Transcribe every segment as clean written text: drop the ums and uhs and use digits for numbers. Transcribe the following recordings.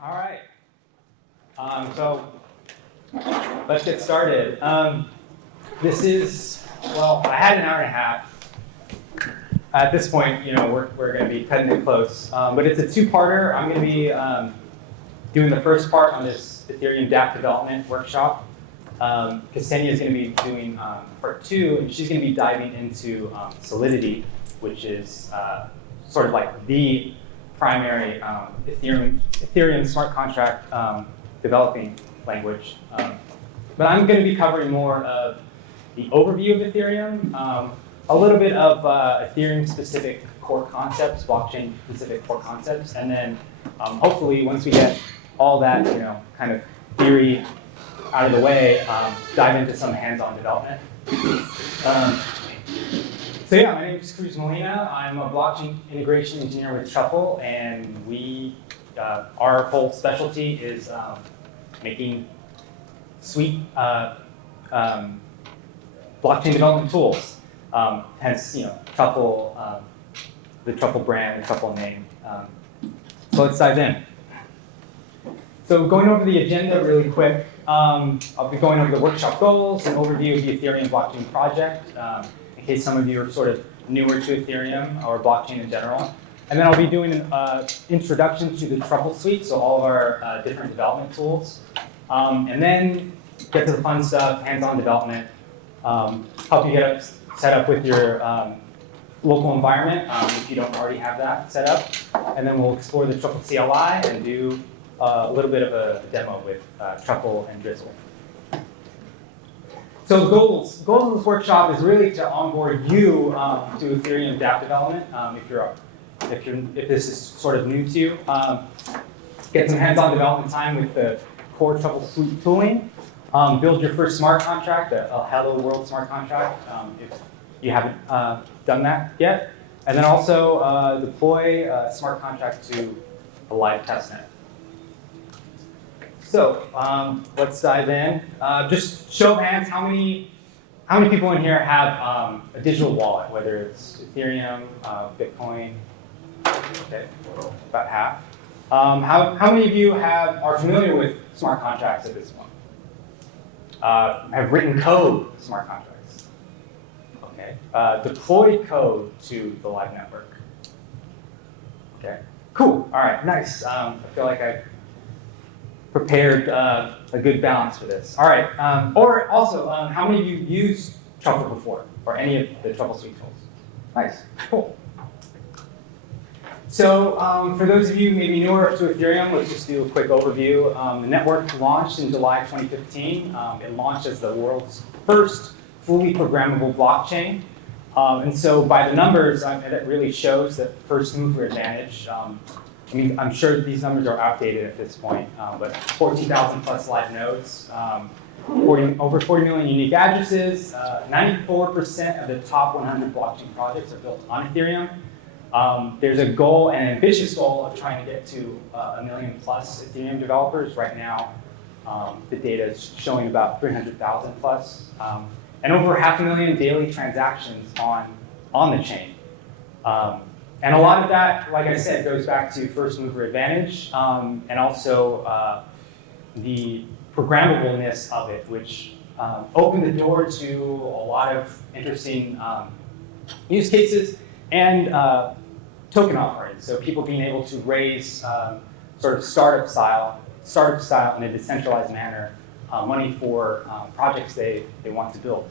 All right. So let's get started. This is, well, I had an hour and a half. At this point, we're going to be cutting it close. But it's a two-parter. I'm going to be doing the first part on this Ethereum dApp development workshop. Ksenia is going to be doing part two, and she's going to be diving into Solidity, which is sort of like the primary Ethereum smart contract developing language. But I'm going to be covering more of the overview of Ethereum, a little bit of Ethereum-specific core concepts, blockchain-specific core concepts, and then hopefully once we get all that kind of theory out of the way, dive into some hands-on development. So yeah, my name is Cruz Molina. I'm a blockchain integration engineer with Truffle, and our whole specialty is making sweet blockchain development tools. Hence, Truffle, the Truffle brand, the Truffle name. So let's dive in. So going over the agenda really quick, I'll be going over the workshop goals, an overview of the Ethereum blockchain project, in case some of you are sort of newer to Ethereum or blockchain in general. And then I'll be doing an introduction to the Truffle Suite, so all of our different development tools. And then get to the fun stuff, hands-on development, help you get set up with your local environment if you don't already have that set up. And then we'll explore the Truffle CLI and do a little bit of a demo with Truffle and Drizzle. So goals of this workshop is really to onboard you to Ethereum dApp development. If this is sort of new to you, get some hands-on development time with the core Truffle Suite tooling. Build your first smart contract, a Hello World smart contract, if you haven't done that yet. And then also deploy a smart contract to a live testnet. So let's dive in. Just show of hands, how many people in here have a digital wallet, whether it's Ethereum, Bitcoin? Okay, about half. How many of you are familiar with smart contracts at this point? Have written code smart contracts? Okay. Deployed code to the live network? Okay. Cool. All right. Nice. I feel like I prepared a good balance for this. All right. Or also, how many of you used Truffle before, or any of the Truffle Suite tools? Nice. Cool. So for those of you maybe newer to Ethereum, let's just do a quick overview. The network launched in July 2015. It launched as the world's first fully programmable blockchain. And so by the numbers, that really shows that first mover advantage. I'm sure these numbers are outdated at this point, but 14,000 plus live nodes, over 40 million unique addresses, 94% of the top 100 blockchain projects are built on Ethereum. There's a goal, an ambitious goal, of trying to get to 1 million plus Ethereum developers. Right now, the data is showing about 300,000 plus, and over 500,000 daily transactions on the chain. And a lot of that, like I said, goes back to first mover advantage, and also the programmableness of it, which opened the door to a lot of interesting use cases and token offerings. So people being able to raise sort of startup style in a decentralized manner, money for projects they want to build.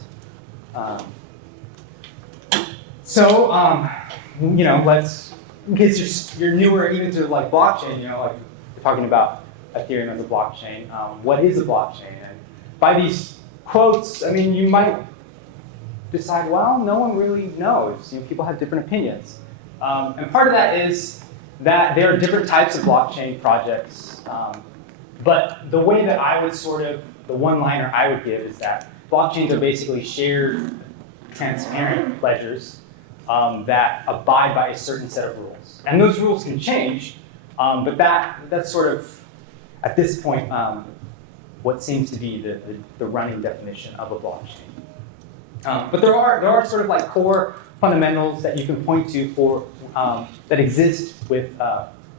Let's, in case you're newer even to like blockchain, like we're talking about Ethereum as a blockchain. What is a blockchain? And by these quotes, you might decide, well, no one really knows. People have different opinions. And part of that is that there are different types of blockchain projects. But the way that I would the one-liner I would give is that blockchains are basically shared, transparent ledgers that abide by a certain set of rules. And those rules can change, but that's sort of, at this point, what seems to be the running definition of a blockchain. But there are sort of like core fundamentals that you can point to for that exist with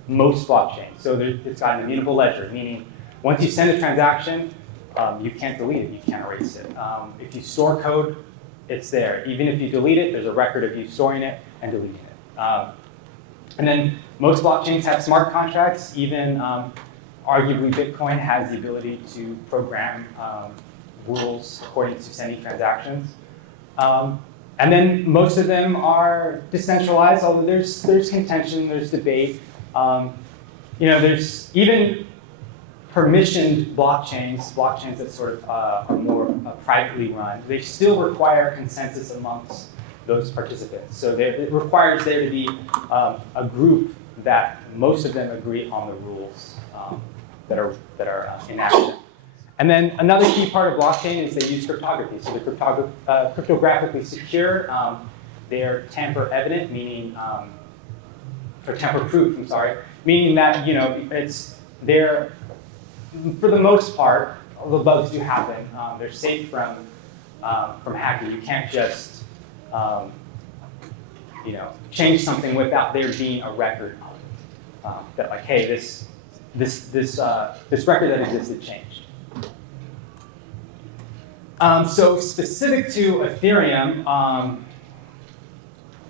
most blockchains. So it's got an immutable ledger, meaning once you send a transaction, you can't delete it, you can't erase it. If you store code, it's there. Even if you delete it, there's a record of you storing it and deleting it. And then most blockchains have smart contracts. Even arguably Bitcoin has the ability to program rules according to sending transactions. And then most of them are decentralized, although there's contention, there's debate. There's even permissioned blockchains that sort of are more privately run. They still require consensus amongst those participants. So it requires there to be a group that most of them agree on the rules that are in action. And then another key part of blockchain is they use cryptography. So they're cryptographically secure. They're tamper evident, meaning, or tamper proof, I'm sorry, meaning that they're, for the most part, although bugs do happen, they're safe from hacking. You can't just change something without there being a record that, like, hey, this record that existed changed. So specific to Ethereum,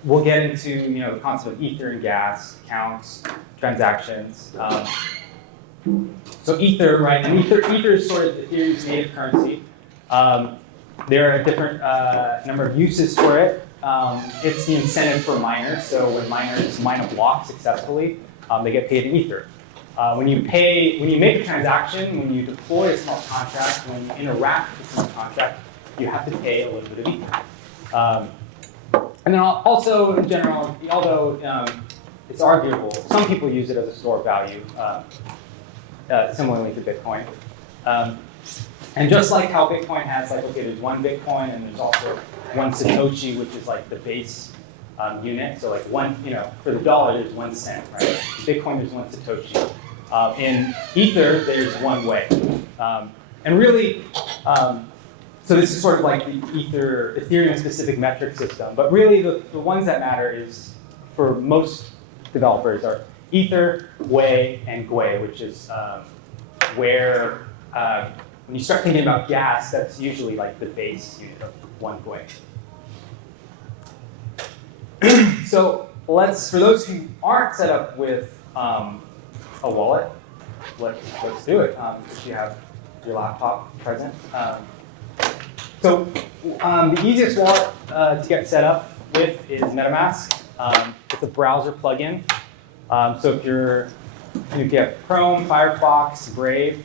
we'll get into the concept of Ether and gas, accounts, transactions. So Ether, right? And Ether is sort of Ethereum's native currency. There are a different number of uses for it. It's the incentive for miners. So when miners mine a block successfully, they get paid in Ether. When you make a transaction, when you deploy a smart contract, when you interact with a smart contract, you have to pay a little bit of Ether. And then also, in general, although it's arguable, some people use it as a store of value, similarly to Bitcoin. And just like how Bitcoin has, like, okay, there's one Bitcoin and there's also one Satoshi, which is like the base unit. So like one, for the dollar, there's 1 cent, right? Bitcoin, there's 1 Satoshi. In Ether, there's 1 way. And really, so this is sort of like the Ethereum-specific metric system. But really, the ones that matter is, for most developers, are Ether, Way, and Gwei, which is where, when you start thinking about gas, that's usually like the base unit of 1 Gwei. So for those who aren't set up with a wallet, let's do it. If you have your laptop present. So the easiest wallet to get set up with is MetaMask. It's a browser plugin. So if you have Chrome, Firefox, Brave,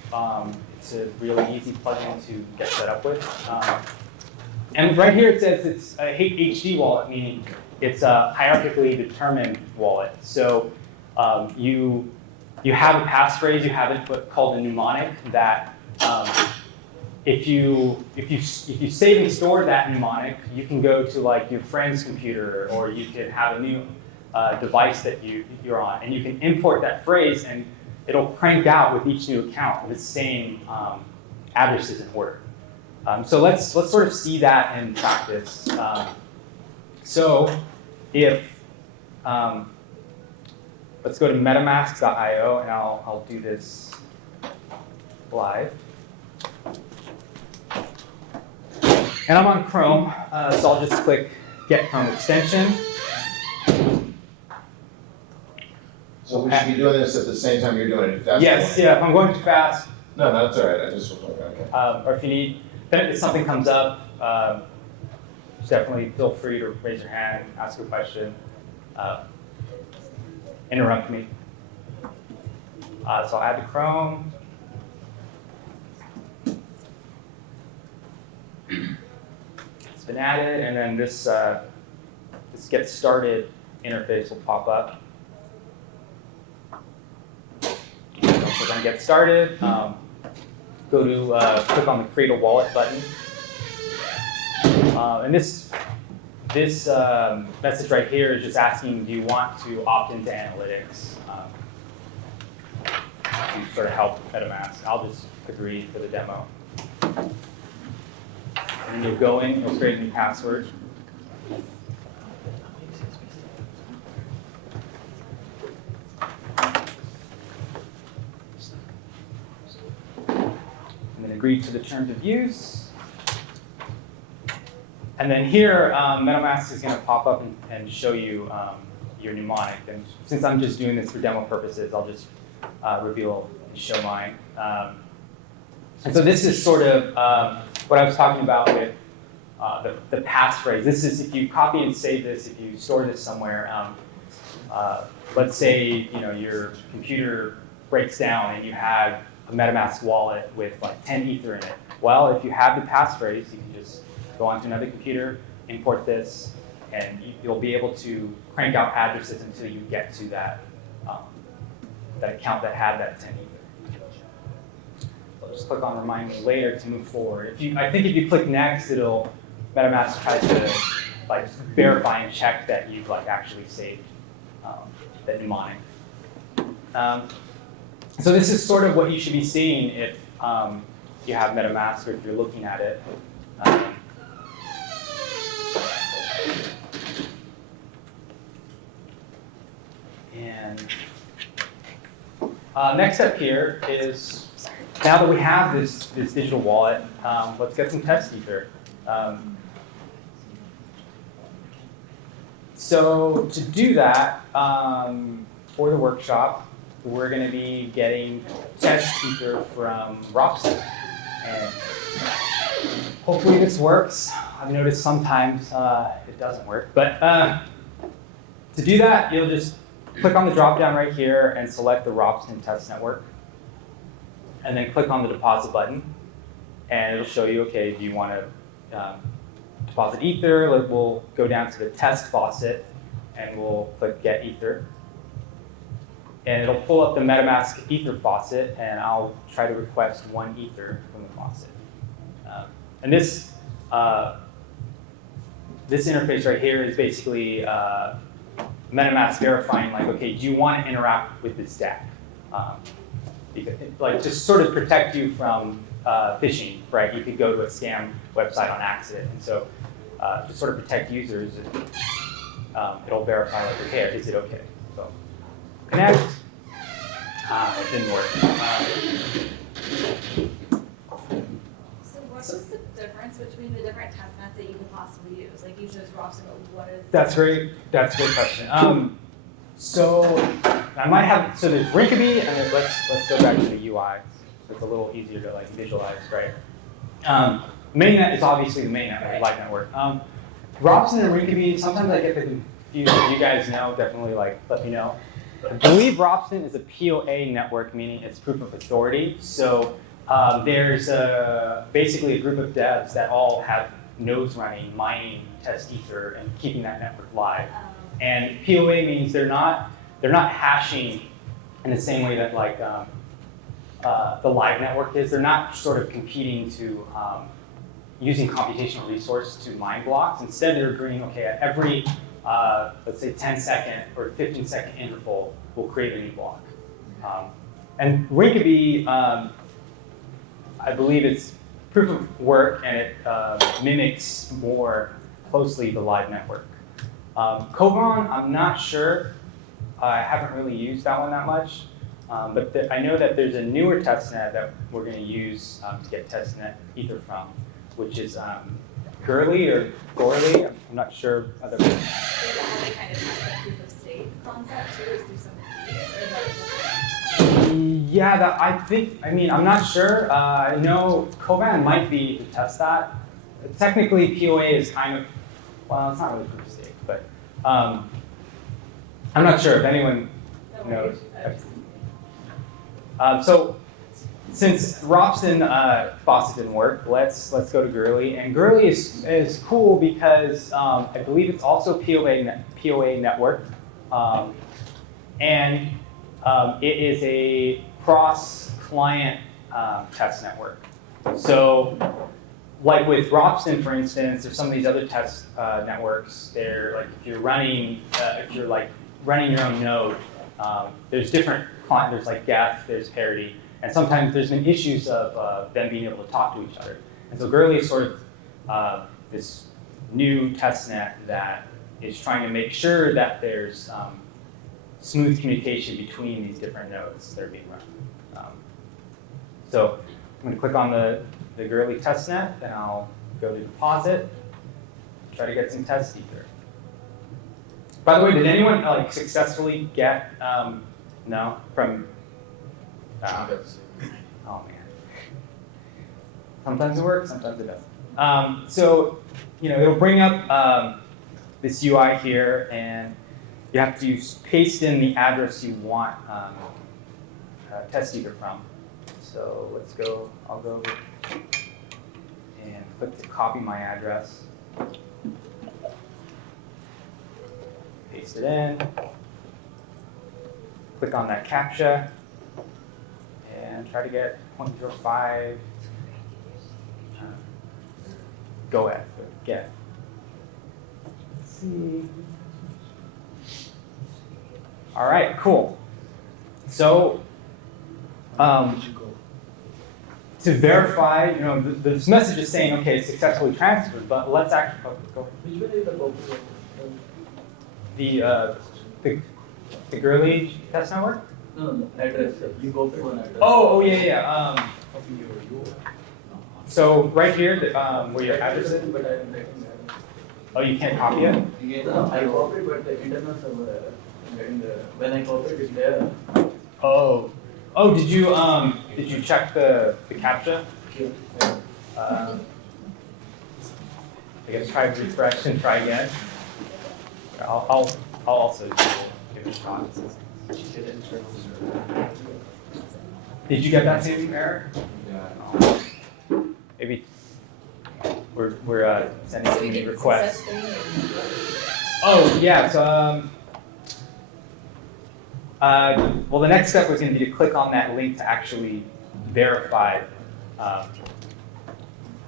it's a really easy plugin to get set up with. And right here it says it's a HD wallet, meaning it's a hierarchically determined wallet. So you have a passphrase, you have input called a mnemonic that if you save and store that mnemonic, you can go to like your friend's computer, or you can have a new device that you're on, and you can import that phrase, and it'll crank out with each new account the same addresses in order. So let's sort of see that in practice. So if let's go to metamask.io, and I'll do this live. And I'm on Chrome, so I'll just click Get Chrome Extension. So we should be doing this at the same time you're doing it. Yes, yeah, if I'm going too fast. No, that's all right. I just was wondering. Okay. Or if something comes up, definitely feel free to raise your hand, ask a question, interrupt me. So I'll add to Chrome. It's been added, and then this Get Started interface will pop up. So we're going to get started. Go to click on the Create a Wallet button, and this message right here is just asking, do you want to opt into analytics to sort of help MetaMask? I'll just agree for the demo. And you'll go in, you'll create a new password. agree to the terms of use. And then here, MetaMask is going to pop up and show you your mnemonic. And since I'm just doing this for demo purposes, I'll just reveal and show mine. And so this is sort of what I was talking about with the passphrase. This is if you copy and save this, if you store this somewhere. Let's say your computer breaks down and you have a MetaMask wallet with like 10 Ether in it. Well, if you have the passphrase, you can just go onto another computer, import this, and you'll be able to crank out addresses until you get to that account that had that 10 Ether. So I'll just click on Remind Me Later to move forward. I think if you click Next, MetaMask tries to like verify and check that you've like actually saved that mnemonic. So this is sort of what you should be seeing if you have MetaMask or if you're looking at it. And next up here is, now that we have this digital wallet, let's get some test Ether. So to do that, for the workshop, we're going to be getting test Ether from Robson. And hopefully this works. I've noticed sometimes it doesn't work. But to do that, you'll just click on the drop-down right here and select the Robson test network. And then click on the deposit button. And it'll show you, okay, do you want to deposit Ether? We'll go down to the test faucet and we'll click Get Ether. And it'll pull up the MetaMask Ether faucet, and I'll try to request 1 Ether from the faucet. And this interface right here is basically MetaMask verifying, like, okay, do you want to interact with this DApp? Like, just sort of protect you from phishing, right? You could go to a scam website on accident, and so to sort of protect users, it'll verify, like, okay, is it okay? So connect. It didn't work. So what is the difference between the different test nets that you could possibly use? Like you chose Robson, but what is? That's great. That's a great question. So I might have. So there's Rinkeby, and then let's go back to the UI. It's a little easier to like visualize, right? Mainnet is obviously the mainnet, right? Live network. Robson and Rinkeby. Sometimes I get confused. If you guys know, definitely like let me know. I believe Robson is a POA network, meaning it's proof of authority. So there's basically a group of devs that all have nodes running, mining test Ether, and keeping that network live. And POA means they're not hashing in the same way that like the live network is. They're not sort of competing to using computational resource to mine blocks. Instead, they're agreeing, okay, at every let's say 10-second or 15-second interval, we'll create a new block. And Rinkeby, I believe it's proof of work, and it mimics more closely the live network. Cobron, I'm not sure. I haven't really used that one that much. But I know that there's a newer testnet that we're going to use to get testnet Ether from, which is Gurley or Gorley. I'm not sure. Does it have any kind of test that proof of stake concept to do some keys, or is that different? Yeah, I'm not sure. I know Koban might be to test that. Technically, POA is kind of, well, it's not really proof of stake, but I'm not sure if anyone knows. So since Robson faucet didn't work, let's go to Gurley. And Gurley is cool because I believe it's also POA network, and it is a cross-client test network. So, like with Robson, for instance, or some of these other test networks, they're like if you're like running your own node, there's different clients. There's like Geth, there's parity. And sometimes there's been issues of them being able to talk to each other. And so Gurley is sort of this new testnet that is trying to make sure that there's smooth communication between these different nodes that are being run. So going to click on the girly testnet, then I'll go to deposit, try to get some test ether. By the way, did anyone like successfully get no from? Oh man. Sometimes it works, sometimes it doesn't. So it'll bring up this UI here, and you have to paste in the address you want test ether from. So let's go. I'll go and click to copy my address. Paste it in, click on that CAPTCHA, and try to get 0.05, go at, get. Let's see. All right, cool. So, to verify, this message is saying, okay, it's successfully transferred, but let's actually, go. Which one is the popular? The girly test network? No, address. You go for an address. Yeah. So right here, where your address is. But I'm getting that. Oh, you can't copy it? No, I copied, but the internal server error. I'm getting the when I copied it there. Oh, did you check the CAPTCHA? Yeah. I guess try to refresh and try again. I'll also give it a shot. Did you get that same error? Yeah. Maybe we're sending too many requests. Oh yeah. So well, the next step was going to be to click on that link to actually verify. So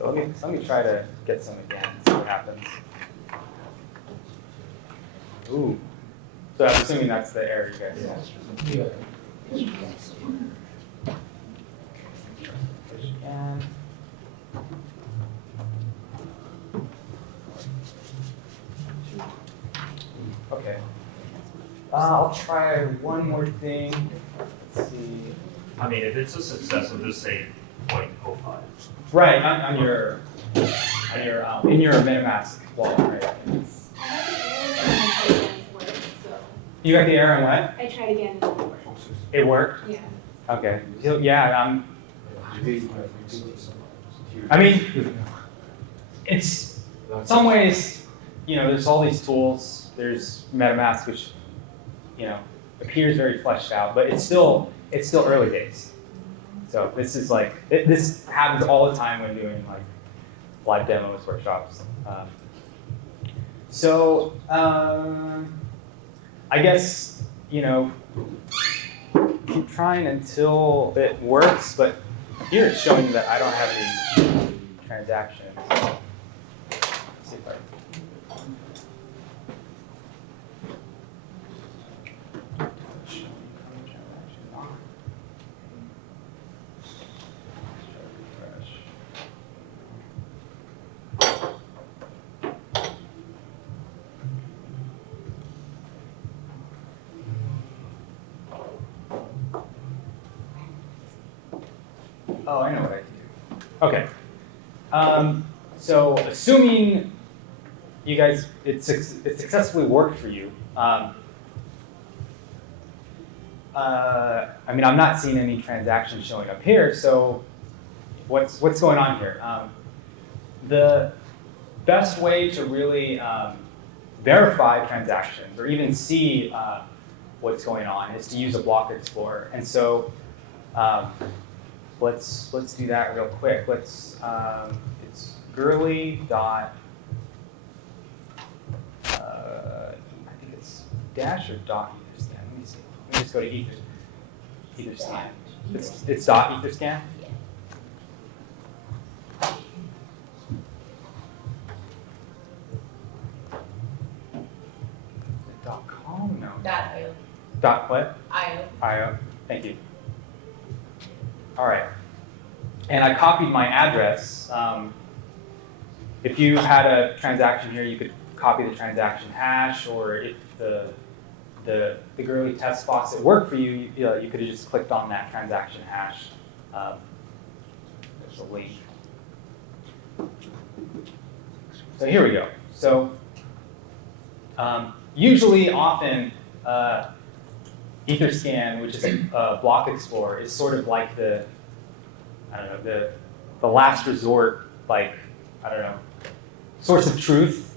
let me try to get some again. See what happens. Ooh. So I'm assuming that's the error you guys saw. Yeah. Push again. Okay. I'll try one more thing. Let's see. I mean, if it's a success, we'll just say 0.05. Right, on your in your MetaMask wallet, right? You got the error on what? I tried again. It worked? Yeah. Okay. So, yeah, I mean, it's, in some ways, there's all these tools. There's MetaMask, which, appears very fleshed out, but it's still early days. So this is this happens all the time when doing live demos, workshops. I guess, keep trying until it works, but here it's showing that I don't have any transactions. Let's see if I Oh, I know what I can do. Okay. So assuming you guys, it successfully worked for you. I mean, I'm not seeing any transactions showing up here. So what's going on here? The best way to really verify transactions or even see what's going on is to use a block explorer. And so let's do that real quick. It's girly dot. I think it's dash or dot etherscan. Let me see. Let me just go to etherscan. It's dot etherscan. .com? No. .io. Dot what? IO. IO. Thank you. All right. And I copied my address. If you had a transaction here, you could copy the transaction hash, or if the girly test box that worked for you, you could have just clicked on that transaction hash. There's a link. So here we go. So usually, often, Etherscan, which is a block explorer, is sort of like the, I don't know, the last resort, like, I don't know, source of truth.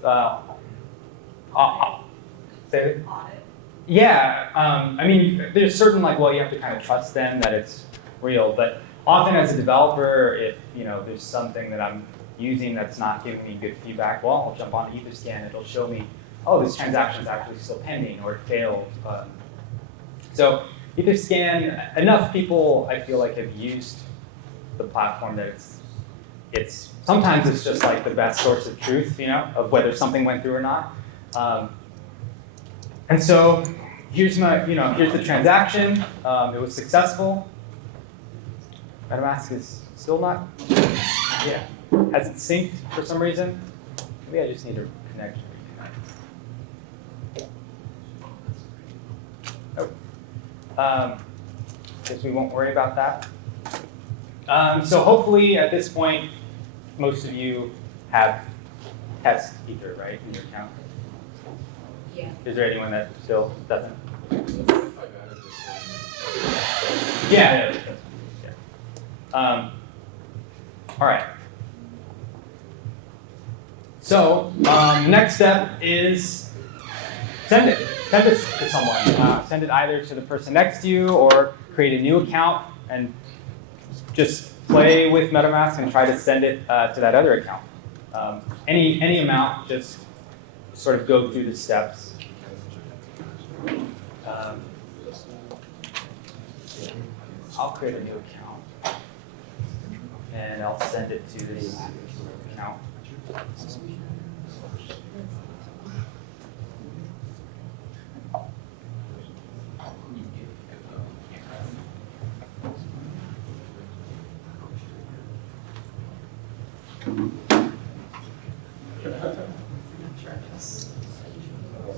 Say it? Audit. Yeah, I mean, there's certain like, well, you have to kind of trust them that it's real, but often as a developer, if there's something that I'm using that's not giving me good feedback, well, I'll jump on Etherscan, it'll show me, oh, this transaction is actually still pending or it failed. So Etherscan, enough people I feel like have used the platform that it's sometimes it's just like the best source of truth, of whether something went through or not. And so here's here's the transaction. It was successful. MetaMask is still not, hasn't synced for some reason. Maybe I just need to connect. Guess we won't worry about that. So hopefully at this point, most of you have test Ether, right, in your account? Yeah. Is there anyone that still doesn't? Yeah. All right. So next step is send it. Send it to someone. Send it either to the person next to you or create a new account and just play with MetaMask and try to send it to that other account. Any amount, just sort of go through the steps. I'll create a new account and I'll send it to this account.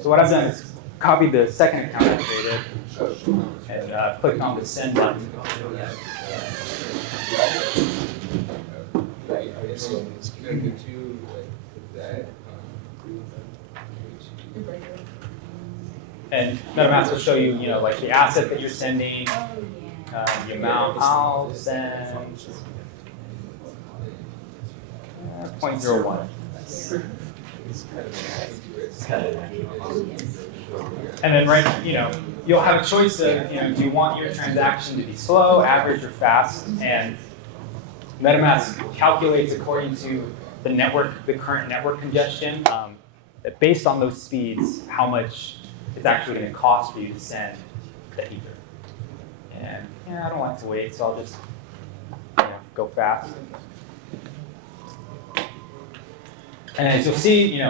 So what I've done is copied the second account I created and clicked on the send button. And MetaMask will show you, like the asset that you're sending, the amount. I'll send 0.01. And then, you'll have a choice of, do you want your transaction to be slow, average, or fast? And MetaMask calculates according to the current network congestion, that based on those speeds, how much it's actually going to cost for you to send the Ether. And I don't like to wait, so I'll just go fast. And as you'll see,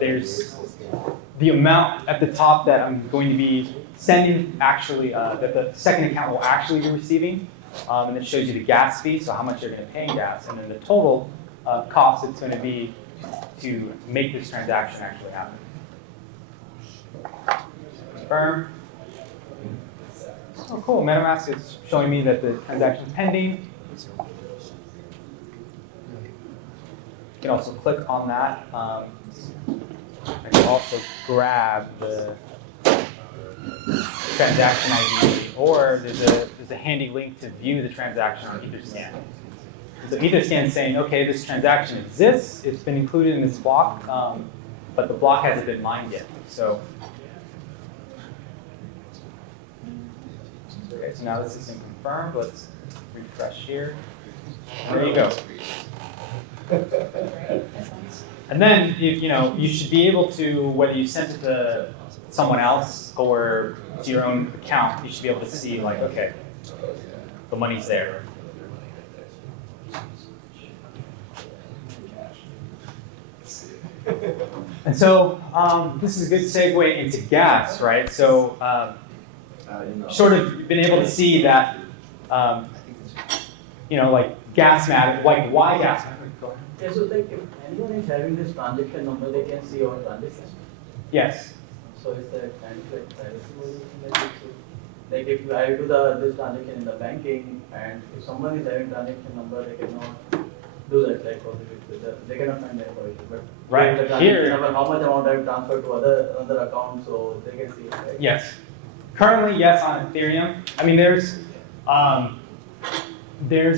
there's the amount at the top that I'm going to be sending, actually, that the second account will actually be receiving. And it shows you the gas fee, so how much you're going to pay in gas. And then the total cost it's going to be to make this transaction actually happen. Confirm. Oh, cool. MetaMask is showing me that the transaction is pending. You can also click on that. I can also grab the transaction ID, or there's a handy link to view the transaction on Etherscan. So Etherscan is saying, okay, this transaction exists, it's been included in this block, but the block hasn't been mined yet. So, okay, so now this has been confirmed. Let's refresh here. There you go. And then you should be able to, whether you sent it to someone else or to your own account, you should be able to see like, okay, the money's there. And so this is a good segue into gas, right? So sort of been able to see that, like gas matter, like why gas matter. Yeah, so like if anyone is having this transaction number, they can see our transaction. Yes. So is that kind of like privacy? like if I do this transaction in the banking, and if someone is having transaction number, they cannot do that, like, they cannot find the invoice, but Right, the here- transaction number, how much amount I have transferred to another account, so they can see it, right? Yes. Currently, yes, on Ethereum. I mean, there's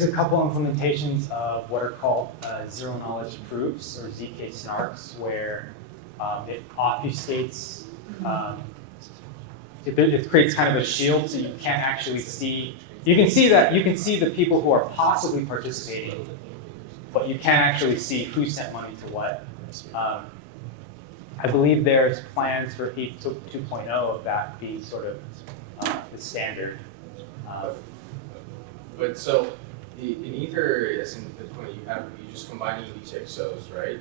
a couple implementations of what are called zero knowledge proofs or ZK snarks, where it obfuscates, it creates kind of a shield, so you can't actually see. You can see the people who are possibly participating, but you can't actually see who sent money to what. I believe there's plans for ETH 2.0 of that being sort of the standard. But so, in Ether, as in Bitcoin, you just combine each XOs, right?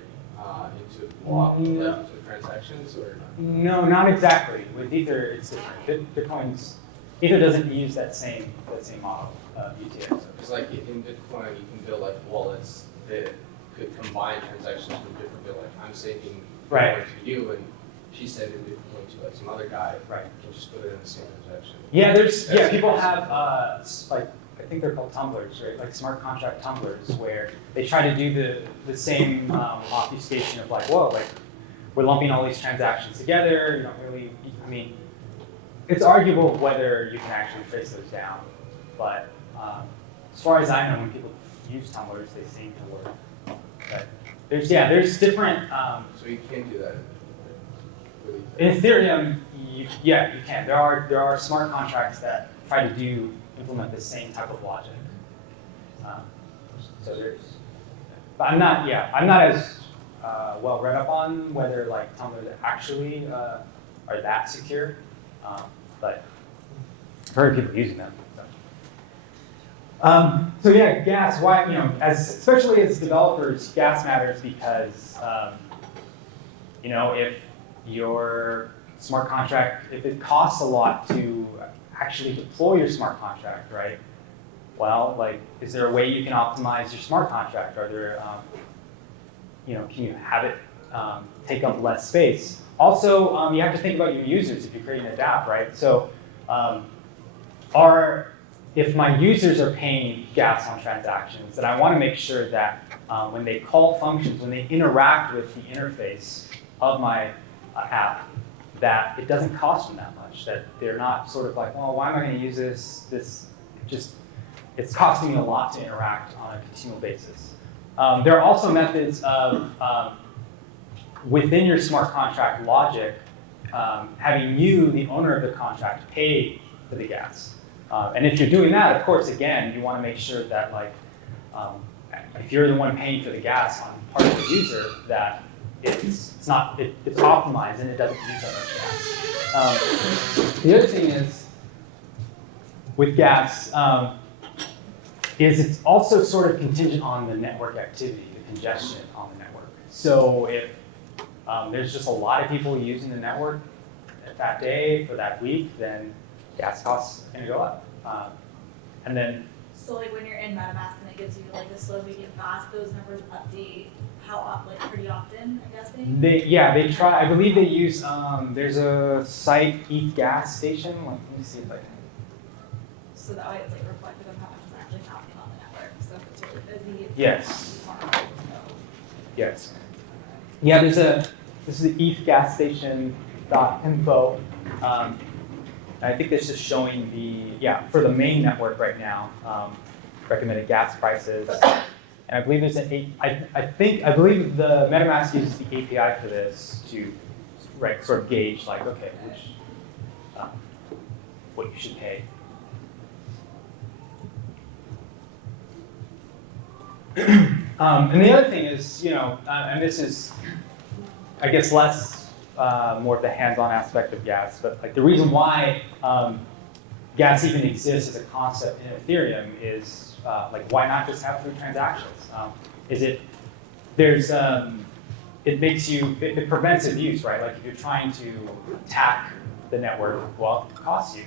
Into block, No. like into transactions, or not? No, not exactly. With Ether, it's different. Ether doesn't use that same model of UTXO. Because like in Bitcoin, you can build like wallets that could combine transactions from different, like I'm sending Right. Bitcoin to you, and she's sending Bitcoin to like some other guy. Right. You can just put it in the same transaction. Yeah, people have like I think they're called tumblers, right? Like smart contract tumblers, where they try to do the same obfuscation of like, whoa, like we're lumping all these transactions together. You don't really, I mean, it's arguable whether you can actually trace those down, but as far as I know, when people use tumblers, they seem to work. But there's different. So you can do that. With In Ether. Ethereum, you can. There are smart contracts that try to implement the same type of logic. So there's, but I'm not as well read up on whether like tumblers actually are that secure, but I've heard people using them. So yeah, gas. Why especially as developers, gas matters because if your smart contract, if it costs a lot to actually deploy your smart contract, right? Well, like, is there a way you can optimize your smart contract? Are there, can you have it take up less space? Also, you have to think about your users if you're creating a dApp, right? So, if my users are paying gas on transactions, then I want to make sure that when they call functions, when they interact with the interface of my app, that it doesn't cost them that much, that they're not sort of like, well, why am I going to use this? It's costing me a lot to interact on a continual basis. There are also methods of, within your smart contract logic, having you, the owner of the contract, pay for the gas. And if you're doing that, of course, again, you want to make sure that, like, if you're the one paying for the gas on part of the user, that it's optimized and it doesn't use that much gas. The other thing is, with gas, is it's also sort of contingent on the network activity, the congestion on the network. So if there's just a lot of people using the network that day for that week, then gas costs are going to go up. And then, So like when you're in MetaMask and it gives you like the slow, medium, fast, those numbers update pretty often, I'm guessing? they try, I believe they use, there's a site, ETH gas station, like, let me see if I can. So that way it's like reflective of how much is actually happening on the network. So if it's really busy, it's Yes. more so. Yes. Yeah, this is the ethgasstation.info. I think this is showing for the main network right now, recommended gas prices. And I believe there's I believe the MetaMask uses the API for this to sort of gauge like, okay, what you should pay. And the other thing is, and this is, I guess, less more of the hands-on aspect of gas, but like the reason why gas even exists as a concept in Ethereum is like, why not just have 3 transactions? It prevents abuse, right? Like if you're trying to attack the network, well, it costs you.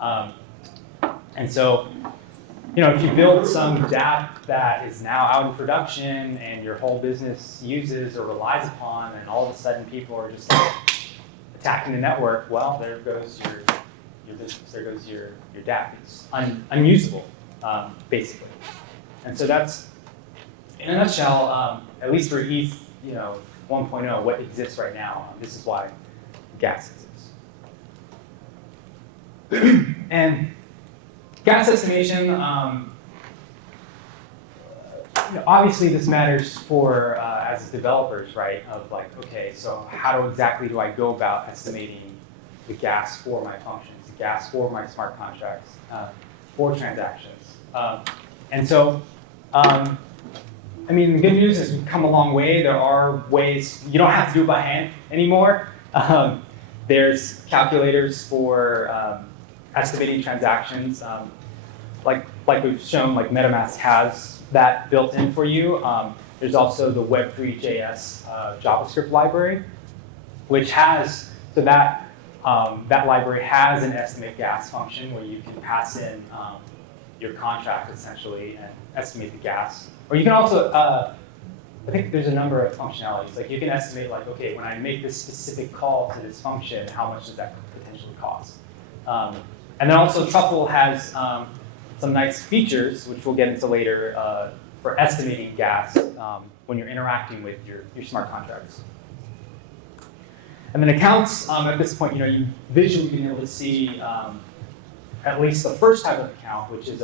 And so, if you build some dApp that is now out in production and your whole business uses or relies upon, and all of a sudden people are just like attacking the network, well, there goes your business. There goes your DApp. It's unusable, basically. And so that's, in a nutshell, at least for ETH 1.0, what exists right now. This is why gas exists. And gas estimation, obviously this matters for as developers, right? Of like, okay, so how exactly do I go about estimating the gas for my functions, the gas for my smart contracts, for transactions? And so, I mean, the good news is we've come a long way. There are ways, you don't have to do it by hand anymore. There's calculators for estimating transactions. Like we've shown, like MetaMask has that built in for you. There's also the Web3.js JavaScript library, which has, so that library has an estimate gas function where you can pass in your contract essentially and estimate the gas. Or you can also, I think there's a number of functionalities. Like you can estimate like, okay, when I make this specific call to this function, how much does that potentially cost? And then also Truffle has some nice features, which we'll get into later, for estimating gas when you're interacting with your smart contracts. And then accounts, at this point, you visually been able to see at least the first type of account, which is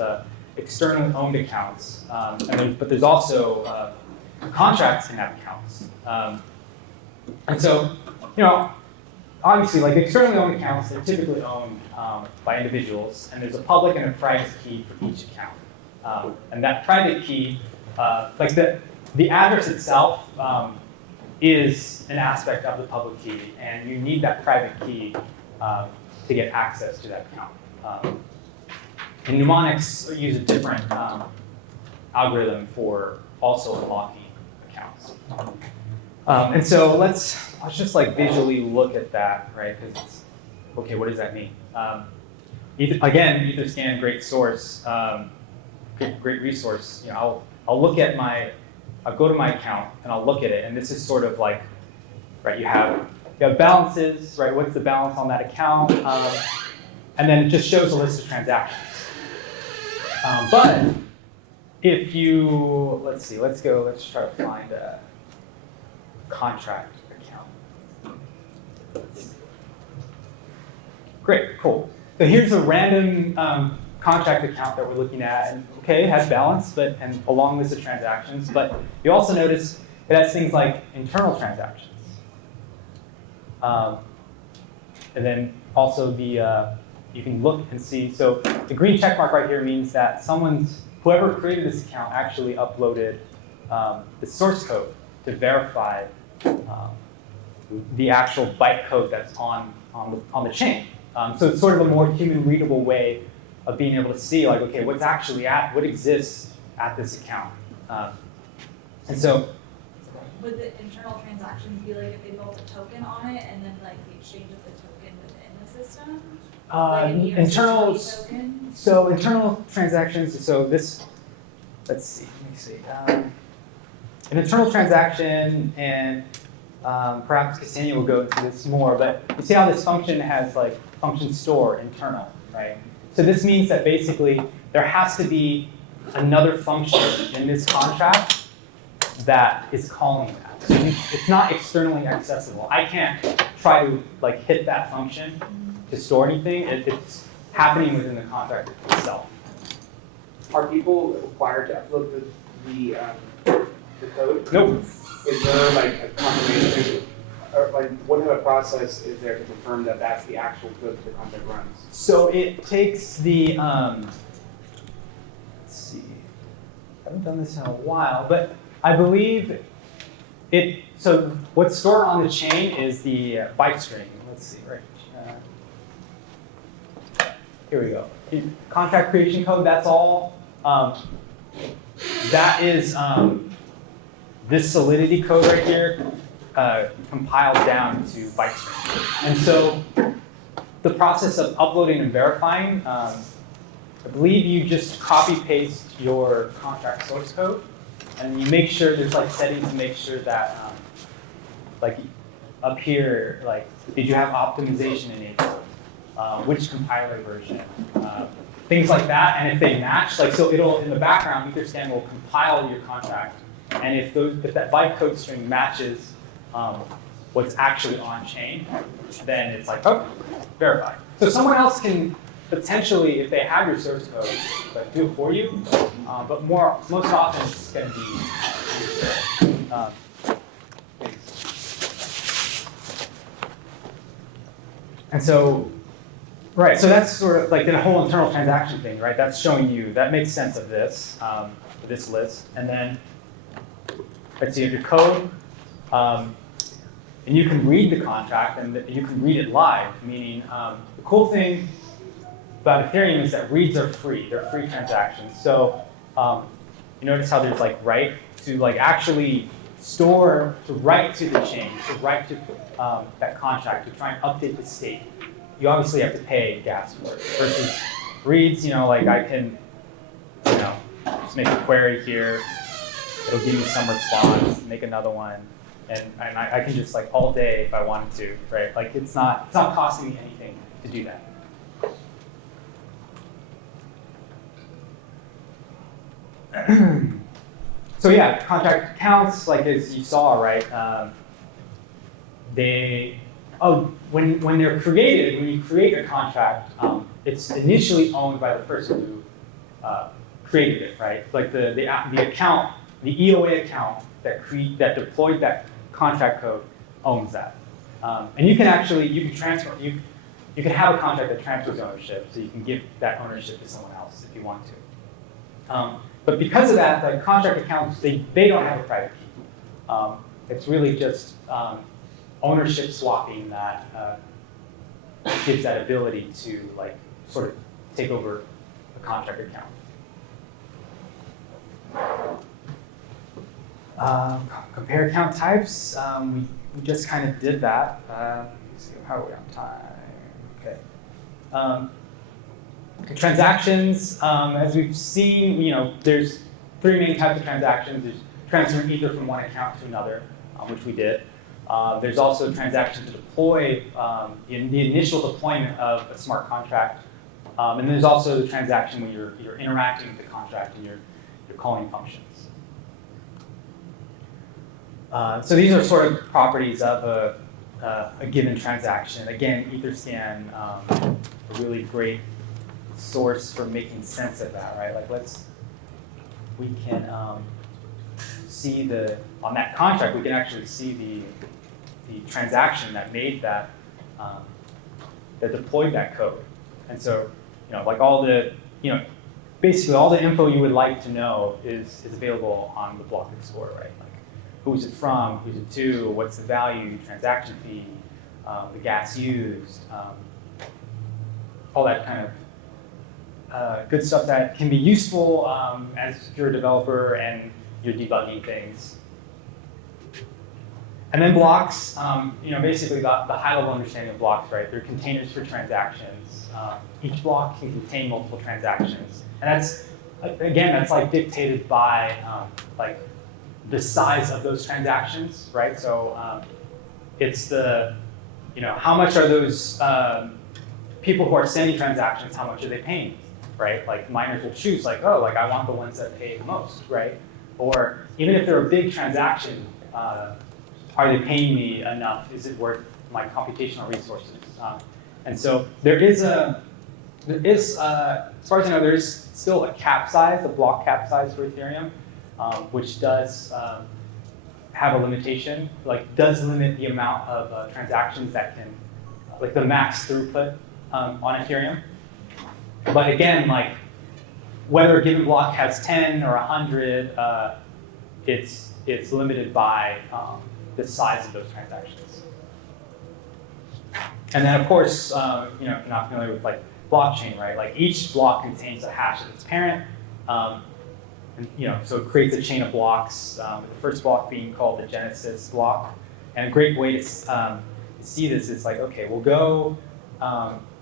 externally owned accounts. But there's also contracts can have accounts. And so, obviously, like externally owned accounts, they're typically owned by individuals, and there's a public and a private key for each account. And that private key, like the address itself is an aspect of the public key, and you need that private key to get access to that account. And mnemonics use a different algorithm for also unlocking accounts. And so let's just like visually look at that, right? Because it's, okay, what does that mean? Again, Etherscan, great source, great resource. I'll look at I'll go to my account and I'll look at it, and this is sort of like, right? You have balances, right? What's the balance on that account? And then it just shows a list of transactions. But if you, let's try to find a contract account. Great, cool. So here's a random contract account that we're looking at, and okay, it has balance, and a long list of transactions, but you also notice it has things like internal transactions. And then also you can look and see, so the green check mark right here means that whoever created this account actually uploaded the source code to verify the actual bytecode that's on the chain. So it's sort of a more human readable way of being able to see like, okay, what exists at this account. And so, would the internal transactions be like if they built a token on it and then like the exchange of the token within the system? Like an ERC20 token? So internal transactions, so this, let me see. An internal transaction, and perhaps Ksenia will go into this more, but you see how this function has like function store internal, right? So this means that basically there has to be another function in this contract that is calling that. So it's not externally accessible. I can't try to like hit that function to store anything. It's happening within the contract itself. Are people required to upload the code? Nope. Is there like a confirmation, or like what type of process is there to confirm that that's the actual code that the contract runs? So it takes the, let's see, I haven't done this in a while, but I believe so what's stored on the chain is the byte string. Let's see, right? Here we go. Contract creation code, that's all. That is this Solidity code right here compiled down to byte string. And so the process of uploading and verifying, I believe you just copy paste your contract source code, and you make sure there's like settings to make sure that like up here, like did you have optimization enabled? which compiler version, things like that. And if they match, like so, it'll in the background, Etherscan will compile your contract, and if that bytecode string matches what's actually on chain, then it's like, oh, verified. So someone else can potentially, if they have your source code, like, do it for you, but most often it's going to be and so, right, so that's sort of like the whole internal transaction thing, right? That's showing you, that makes sense of this, this list. And then, let's see, you have your code, and you can read the contract, and you can read it live, meaning the cool thing about Ethereum is that reads are free. They're free transactions. So you notice how there's like write to like actually store, to write to the chain, to write to that contract, to try and update the state. You obviously have to pay gas for it. Versus reads, like I can, just make a query here. It'll give me some response, make another one. And I can just like all day if I wanted to, right? Like it's not costing me anything to do that. So yeah, contract accounts, like as you saw, right? When they're created, when you create a contract, it's initially owned by the person who created it, right? Like the account, the EOA account that deployed that contract code owns that. And you can transfer, you can have a contract that transfers ownership, so you can give that ownership to someone else if you want to. But because of that, the contract accounts, they don't have a private key. It's really just ownership swapping that gives that ability to like sort of take over a contract account. Compare account types. We just kind of did that. Let's see, how are we on time? Okay. Transactions, as we've seen, there's three main types of transactions. There's transferring Ether from one account to another, which we did. There's also a transaction to deploy in the initial deployment of a smart contract. And there's also the transaction when you're interacting with the contract and you're calling functions. So these are sort of properties of a given transaction. Again, Etherscan, a really great source for making sense of that, right? Like we can see on that contract, we can actually see the transaction that made that, that deployed that code. And so, like basically all the info you would like to know is available on the Block Explorer, right? Like who's it from, who's it to, what's the value, transaction fee, the gas used, all that kind of good stuff that can be useful as if you're a developer and you're debugging things. And then blocks, basically the high-level understanding of blocks, right? They're containers for transactions. Each block can contain multiple transactions, and that's like dictated by like the size of those transactions, right? So it's how much are those people who are sending transactions? How much are they paying? Right? Like miners will choose like, oh, like I want the ones that pay the most, right? Or even if they're a big transaction, are they paying me enough? Is it worth my computational resources? And so there is, as far as I know, there is still a cap size, a block cap size for Ethereum, which does have a limitation, like does limit the amount of transactions that can, like the max throughput on Ethereum. But again, like whether a given block has 10 or 100, it's limited by the size of those transactions. And then of course, if you're not familiar with like blockchain, right? Like each block contains a hash of its parent, and so it creates a chain of blocks. The first block being called the Genesis block, and a great way to see this is like, okay, we'll go.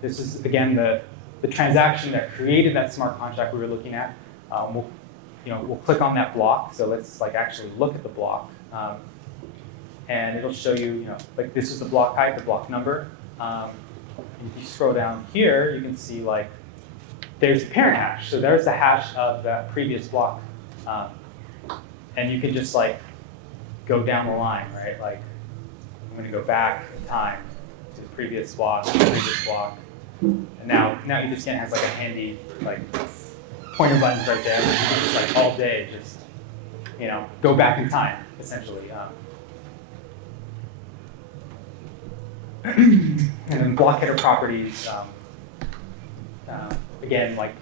This is again the transaction that created that smart contract we were looking at. We'll click on that block. So let's like actually look at the block, and it'll show you, like this is the block height, the block number. if you scroll down here, you can see like there's the parent hash. So there's the hash of that previous block. And you can just like go down the line, right? Like I'm going to go back in time to the previous block, and now Etherstand has like a handy like pointer buttons right there. Just like all day, just go back in time essentially. And then block header properties. Again, like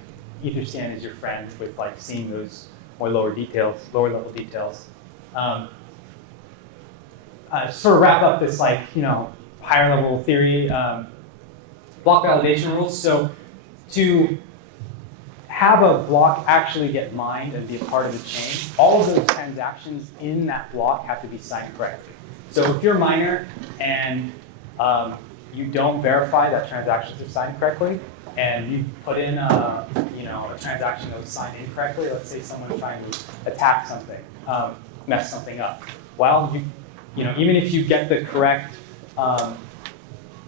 Etherstand is your friend with like seeing those more lower level details. Sort of wrap up this like higher level theory, block validation rules. So to have a block actually get mined and be a part of the chain, all of those transactions in that block have to be signed correctly. So if you're a miner and you don't verify that transactions are signed correctly, and you put in a transaction that was signed incorrectly, let's say someone trying to attack something, mess something up. Well, even if you get the correct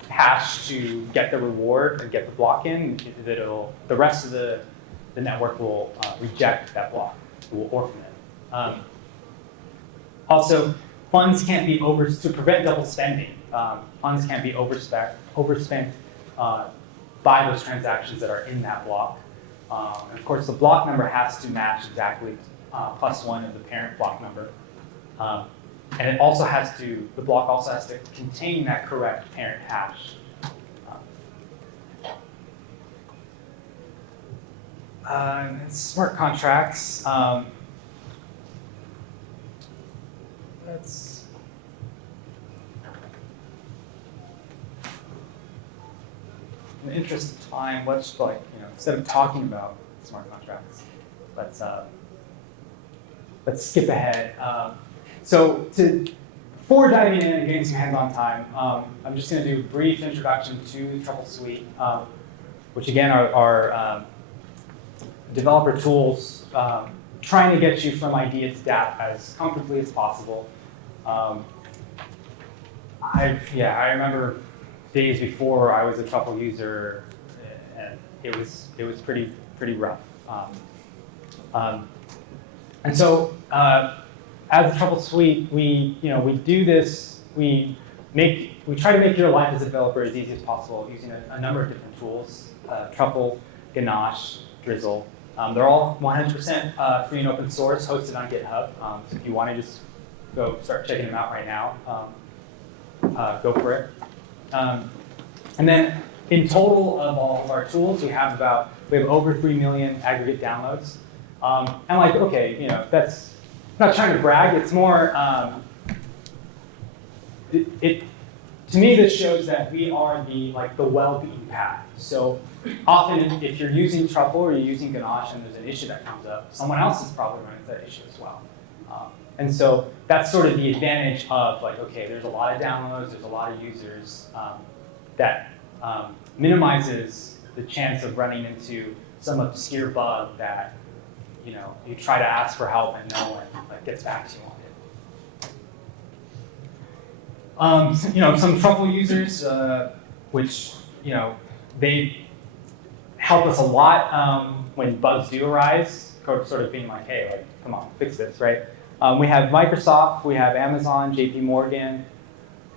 hash to get the reward and get the block in, the rest of the network will reject that block, will orphan it. Also, funds can't be to prevent double spending. Funds can't be overspent by those transactions that are in that block. And of course, the block number has to match exactly +1 of the parent block number. And it also the block also has to contain that correct parent hash. Smart contracts. In the interest of time, let's instead of talking about smart contracts, let's skip ahead. So before diving in and getting some hands-on time, I'm just going to do a brief introduction to Truffle Suite, which again are developer tools trying to get you from idea to dApp as comfortably as possible. I remember days before I was a Truffle user, and it was pretty rough. And so as a Truffle Suite, we do this. We try to make your life as a developer as easy as possible using a number of different tools: Truffle, Ganache, Drizzle. They're all 100% free and open source, hosted on GitHub. So if you want to just go start checking them out right now, go for it. And then in total of all of our tools, we have over 3 million aggregate downloads. And that's I'm not trying to brag. It's more to me, this shows that we are the well-beaten path. So often, if you're using Truffle or you're using Ganache and there's an issue that comes up, someone else is probably running that issue as well. And so that's sort of the advantage of there's a lot of downloads, there's a lot of users, that minimizes the chance of running into some obscure bug that you try to ask for help and no one gets back to you on it. Some Truffle users, which they help us a lot when bugs do arise, sort of being like, hey, come on, fix this, right? We have Microsoft, we have Amazon, JP Morgan,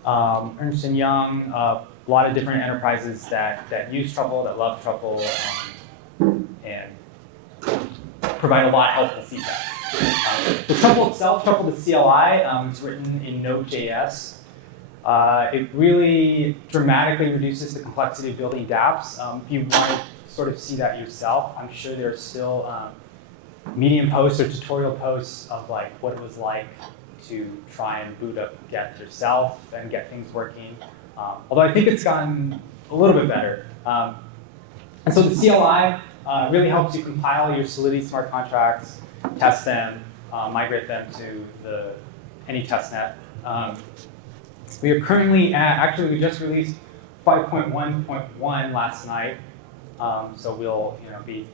Ernst & Young, a lot of different enterprises that use Truffle, that love Truffle, and provide a lot of helpful feedback. The Truffle itself, Truffle the CLI, it's written in Node.js. It really dramatically reduces the complexity of building dApps. If you want to sort of see that yourself, I'm sure there's still Medium posts or tutorial posts of what it was like to try and boot up Get yourself and get things working. Although I think it's gotten a little bit better. And so the CLI really helps you compile your Solidity smart contracts, test them, migrate them to any testnet. We are currently actually we just released 5.1.1 last night. So we'll be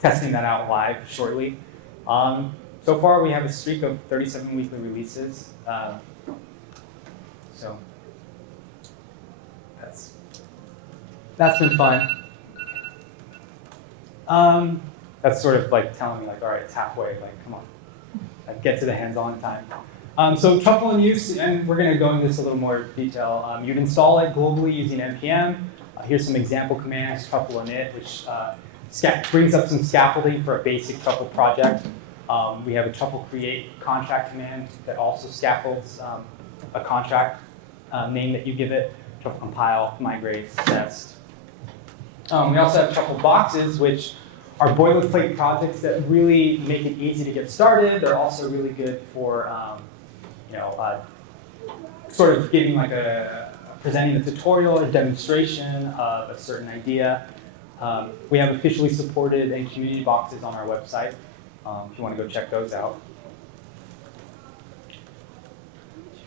testing that out live shortly. So far, we have a streak of 37 weekly releases. So that's been fun. That's sort of like telling me like, all right, it's halfway, like, come on, like, get to the hands-on time. So Truffle in use, and we're gonna go into this a little more detail. You'd install it globally using npm. Here's some example commands, truffle init, which brings up some scaffolding for a basic Truffle project. We have a truffle create contract command that also scaffolds a contract name that you give it, truffle compile, migrate, test. We also have truffle boxes, which are boilerplate projects that really make it easy to get started. They're also really good for sort of giving like presenting a tutorial or demonstration of a certain idea. We have officially supported and community boxes on our website if you want to go check those out.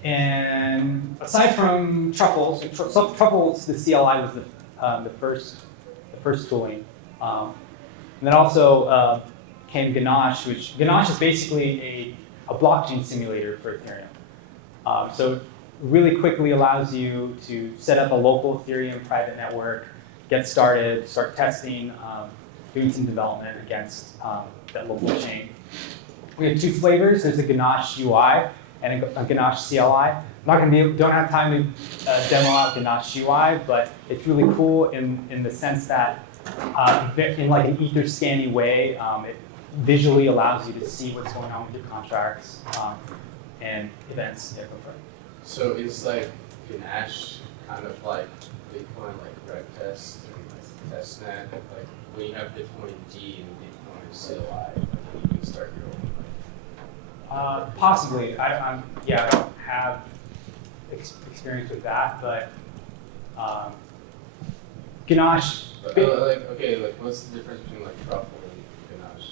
And aside from Truffle, so Truffle's the CLI was the first tooling. And then also came Ganache, which Ganache is basically a blockchain simulator for Ethereum. So it really quickly allows you to set up a local Ethereum private network, get started, start testing, doing some development against that local chain. We have two flavors. There's a Ganache UI and a Ganache CLI. Don't have time to demo out Ganache UI, but it's really cool in the sense that in like an ether scanny way, it visually allows you to see what's going on with your contracts and events. Yeah, go for it. So it's like Ganache kind of like Bitcoin, like reg test and like testnet. Like when you have Bitcoin D and Bitcoin CLI, you can start your own. Possibly. I don't have experience with that, but Ganache. Like what's the difference between like Truffle and Ganache?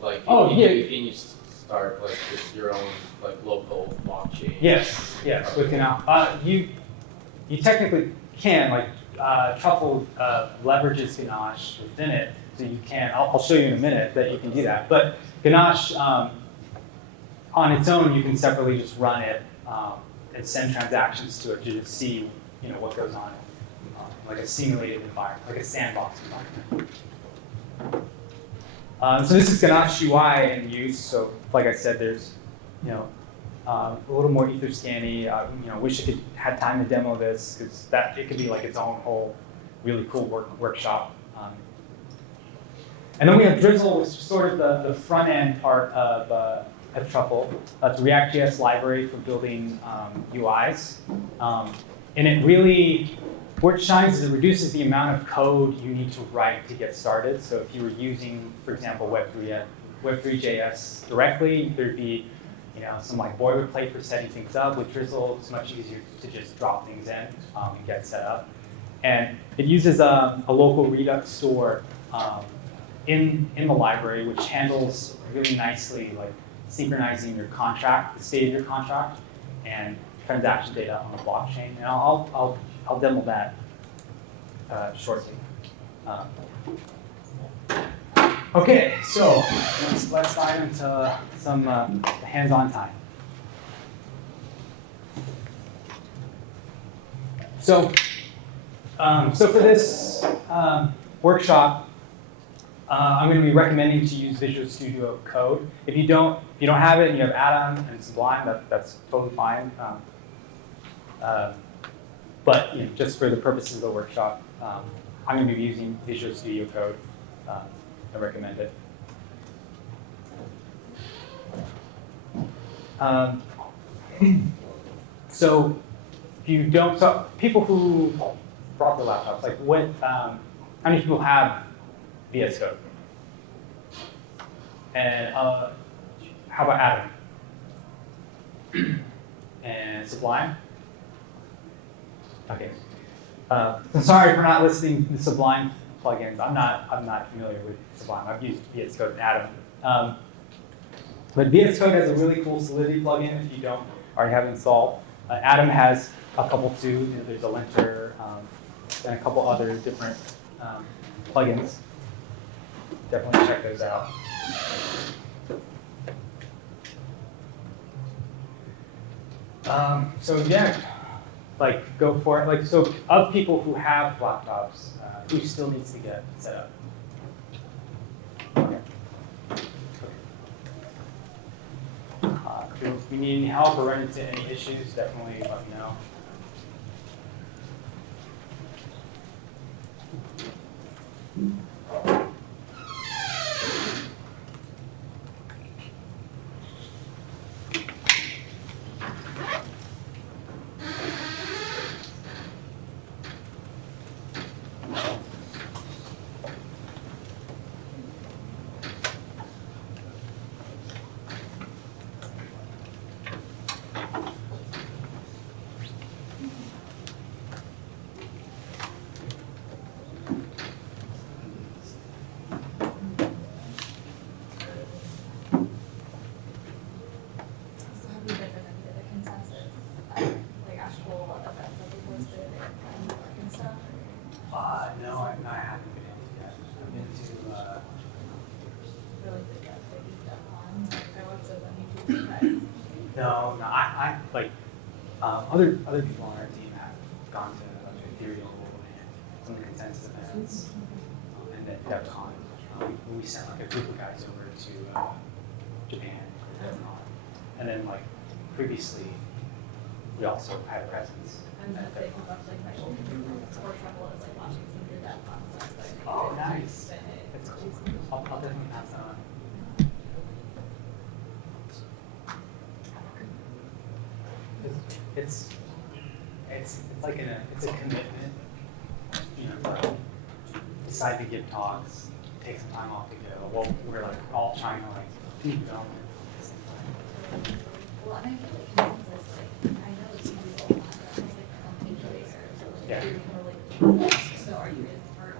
Like Oh, yeah. Can you start like with your own like local blockchain? Yes, with Ganache. You technically can, like Truffle leverages Ganache within it, so you can. I'll show you in a minute that you can do that. But Ganache on its own, you can separately just run it and send transactions to it to just see what goes on. Like a simulated environment, like a sandbox environment. So this is Ganache UI in use. So like I said, there's a little more ether scanny. Wish I had time to demo this because it could be like its own whole really cool workshop. And then we have Drizzle, which is sort of the front end part of Truffle. It's a React.js library for building UIs, and it really. Where it shines is it reduces the amount of code you need to write to get started. So if you were using, for example, Web3.js directly, there'd be some like boilerplate for setting things up. With Drizzle, it's much easier to just drop things in and get set up. And it uses a local Redux store in the library, which handles really nicely like synchronizing your contract, the state of your contract, and transaction data on the blockchain. And I'll demo that shortly. Okay, so let's dive into some hands-on time. So for this workshop, I'm going to be recommending to use Visual Studio Code. If you don't have it and you have Atom and Sublime, that's totally fine. But just for the purposes of the workshop, I'm going to be using Visual Studio Code. I recommend it. So if you don't, so people who brought their laptops, like how many people have VS Code? And how about Atom? And Sublime? Okay. I'm sorry for not listing the Sublime plugins. I'm not familiar with Sublime. I've used VS Code and Atom. But VS Code has a really cool Solidity plugin if you don't already have it installed. Atom has a couple too. There's a linter and a couple other different plugins. Definitely check those out. So yeah, like go for it. Like so, of people who have laptops, who still needs to get set up? Okay. If you need any help or run into any issues, definitely let me know. So have you been to any of the consensus, like actual events that they posted in New York and stuff? No, I haven't been into yet. I've been to, Really big, deep dive ones, like I went to the YouTube guys. no, I like, other people on our team have gone to a bunch of Ethereum and some of the consensus events, and then DevCon. We sent like a group of guys over to Japan for DevCon, and then like previously, we also had a presence. I'm gonna say, because that's like my whole sport trouble is like watching some of your dev concepts. Like, Oh, nice. but That's cool. it's- I'll definitely pass that on. It's like it's a commitment, you know, to decide to give talks, take some time off to go. Well, we're like all trying to like do development at the same time. Well, and I feel like consensus, like, I know it's usually all on that, it's like on page later, so like, Yeah. you're more like, so are you guys part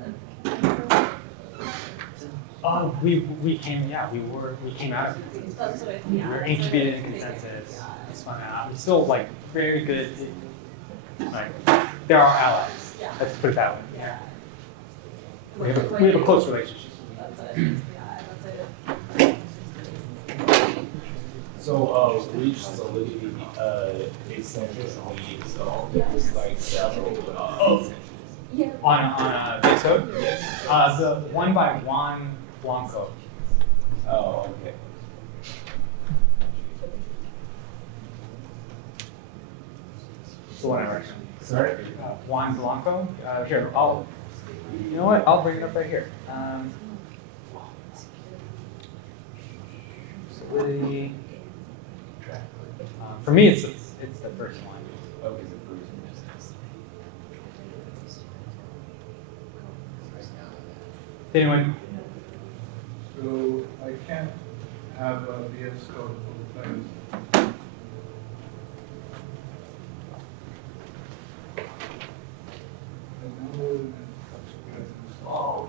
of? We came, yeah, we came out of consensus. So if, We yeah. were so incubated in if- consensus. yeah. It's fun out. We're still like very good. Like they're our allies. Yeah. Let's put it that way. Yeah. We have a close relationship. That's what it is, yeah, that's it. So, reach Solidity, essentially, so it's like several, Yeah. On base code? Yes. The one by Juan Blanco. oh, okay. It's the one I recommend. Sorry? Juan Blanco. Here, you know what? I'll bring it up right here. Solidity. For me, it's the first one. Okay, Anyone? So I can't have a VS Code for the players. Oh,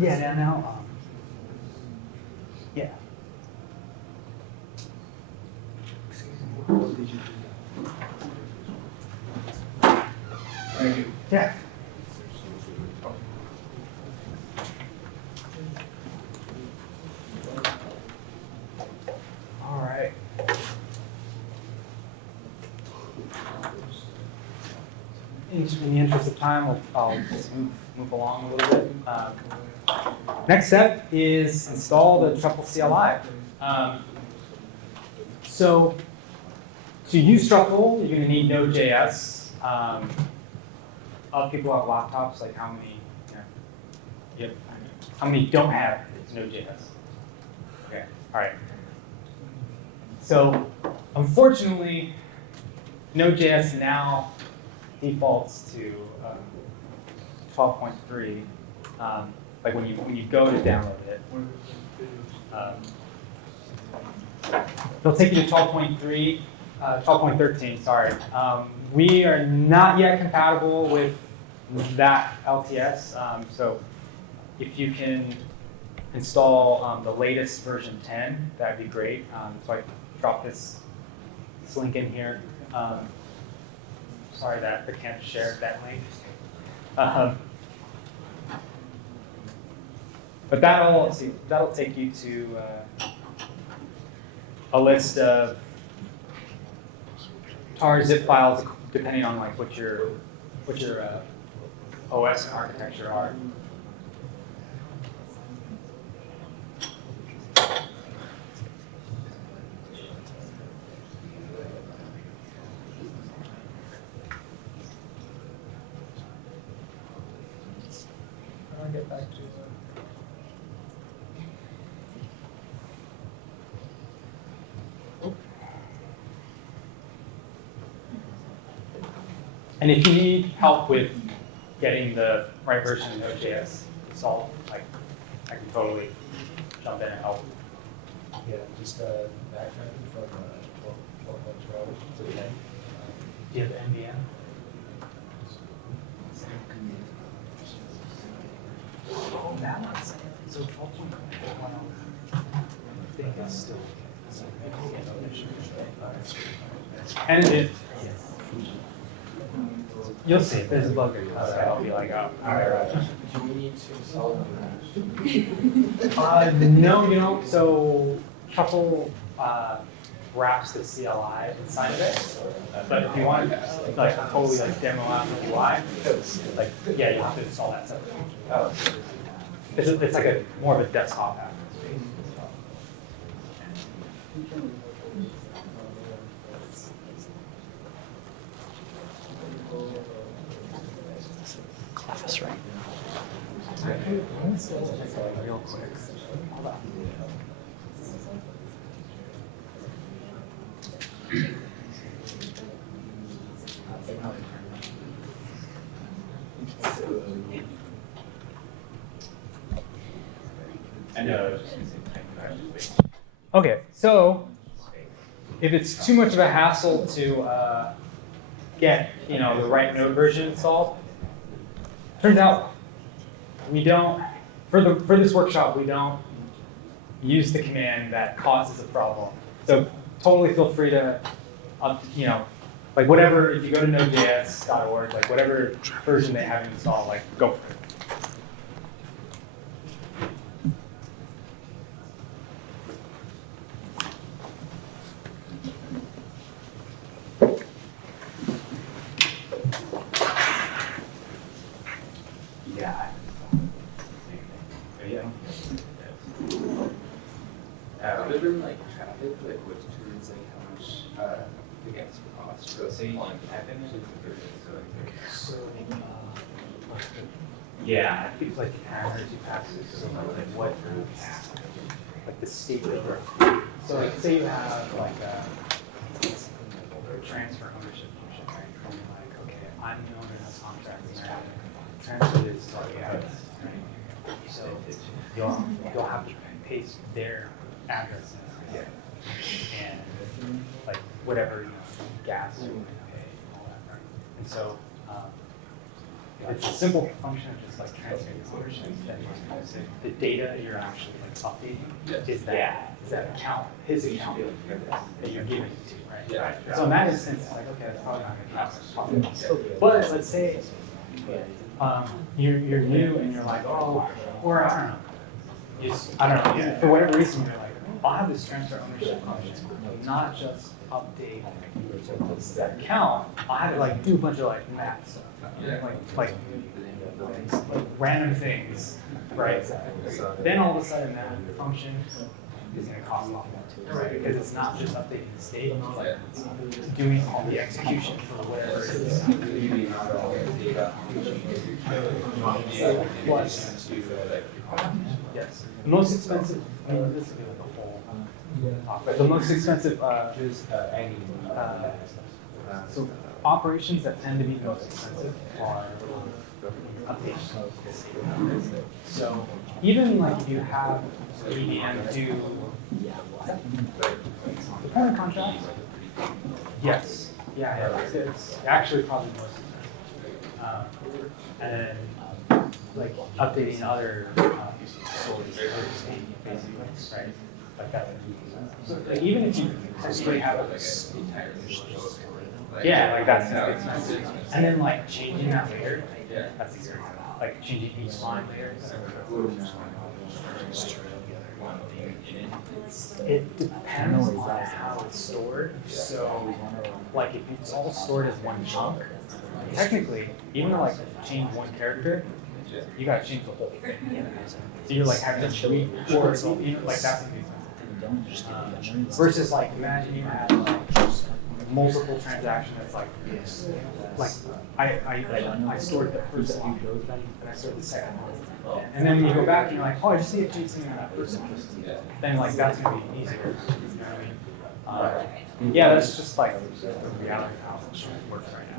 yeah, yeah, yeah. Now, yeah. Thank you. Yeah. All right. In the interest of time, I'll just move along a little bit. Next step is install the Truffle CLI. So to use Truffle, you're going to need Node.js. Other people have laptops, like how many? Yep. How many don't have Node.js? Okay. All right. So unfortunately, Node.js now defaults to 12.3. Like when you go to download it, they'll take you to 12.3, 12.13. Sorry. We are not yet compatible with that LTS. So if you can install the latest version 10, that'd be great. So I dropped this link in here. Sorry that I can't share that link. But that'll take you to a list of tar zip files, depending on like what your OS and architecture are. I'll get back to And if you need help with getting the right version of Node.js installed, like I can totally jump in and help. Yeah, just backtracking from 12 to 10. Do you have the NVM? Oh, that one's so 12.12. I think it's still. And it, you'll see if there's a bug in code, I'll be like, oh, all right. Do we need to install No, you don't. So Truffle wraps the CLI inside of it. But if you want to like totally like demo out the UI, like yeah, you have to install that separately. Oh. It's like a more of a desktop app. Class, right? Real quick. Hold on. Okay, so if it's too much of a hassle to get the right Node version installed, turns out we don't for this workshop we don't use the command that causes a problem. So totally feel free to like whatever, if you go to nodejs.org, like whatever version they have installed, like go for it. Other than like traffic, like which turns like how much the gas costs for say like Yeah, I think like hammers you pass through, so like what like the state of so like say you have like a transfer ownership function, right? And you're like, okay, I'm the owner of this contract, transfer this to right? So you'll have to paste their addresses and like whatever gas you want to pay and all that, right? And so it's a simple function of just like transferring ownership. The data you're actually like updating is that account, his account that you're giving it to, right? Yeah. So in that instance, it's like, okay, that's probably not going to be possible. But let's say you're new and you're like, oh, or I don't know. I don't know. For whatever reason, you're like, I'll have this transfer ownership function, not just update that account. I'll have to like do a bunch of like math stuff, like random things, right? Then all of a sudden that function is going to cost a lot more, right? Because it's not just updating the state, it's doing all the execution for whatever it is. Plus, yes, the most expensive. I mean, this will be like a whole talk, but the most expensive. So operations that tend to be the most expensive are updates. So even like if you have EVM do the parent contract, yes, yeah, it's actually probably the most expensive. And then like updating other sources, basically, right? Like that. So like, even if you straight have it, yeah, like that's expensive. And then like changing that layer, that's expensive. Like changing each line layer. It depends on how it's stored. So, like if it's all stored as one chunk, technically, even to like change one character, you gotta change the whole thing. So you're like having to re-record, so like that's what versus like imagine you had like multiple transactions that's like I stored the first one and I stored the second one. And then when you go back and you're like, oh, I just need to change something on that first one. Then like that's gonna be easier. You know what I mean? Yeah, that's just like the reality of how it works right now.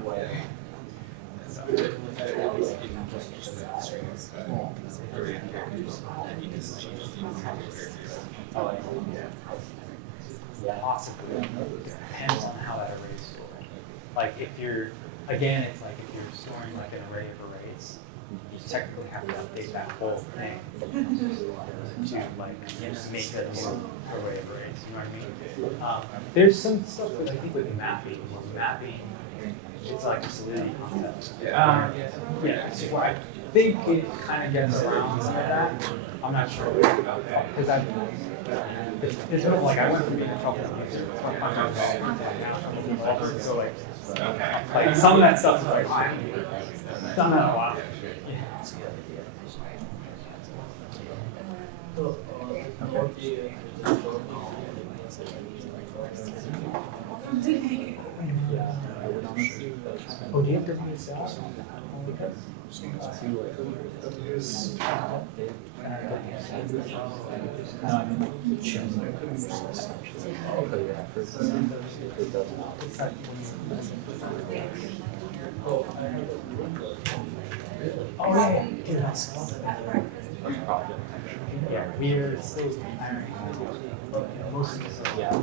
Possibly. It depends on how that array is stored. Like if you're, again, it's like if you're storing like an array of arrays, you technically have to update that whole thing to like make a new array of arrays. You know what I mean? There's some stuff that I think with mapping, it's like a solidity concept. Yeah, so I think it kind of gets around some of that. I'm not sure about that because it's sort of like I went from being a Truffle user to a developer, so like some of that stuff is like I've done that a lot. Oh, do you have WSL? Oh yeah, yeah. Yeah, we're still hiring. Most of the yeah.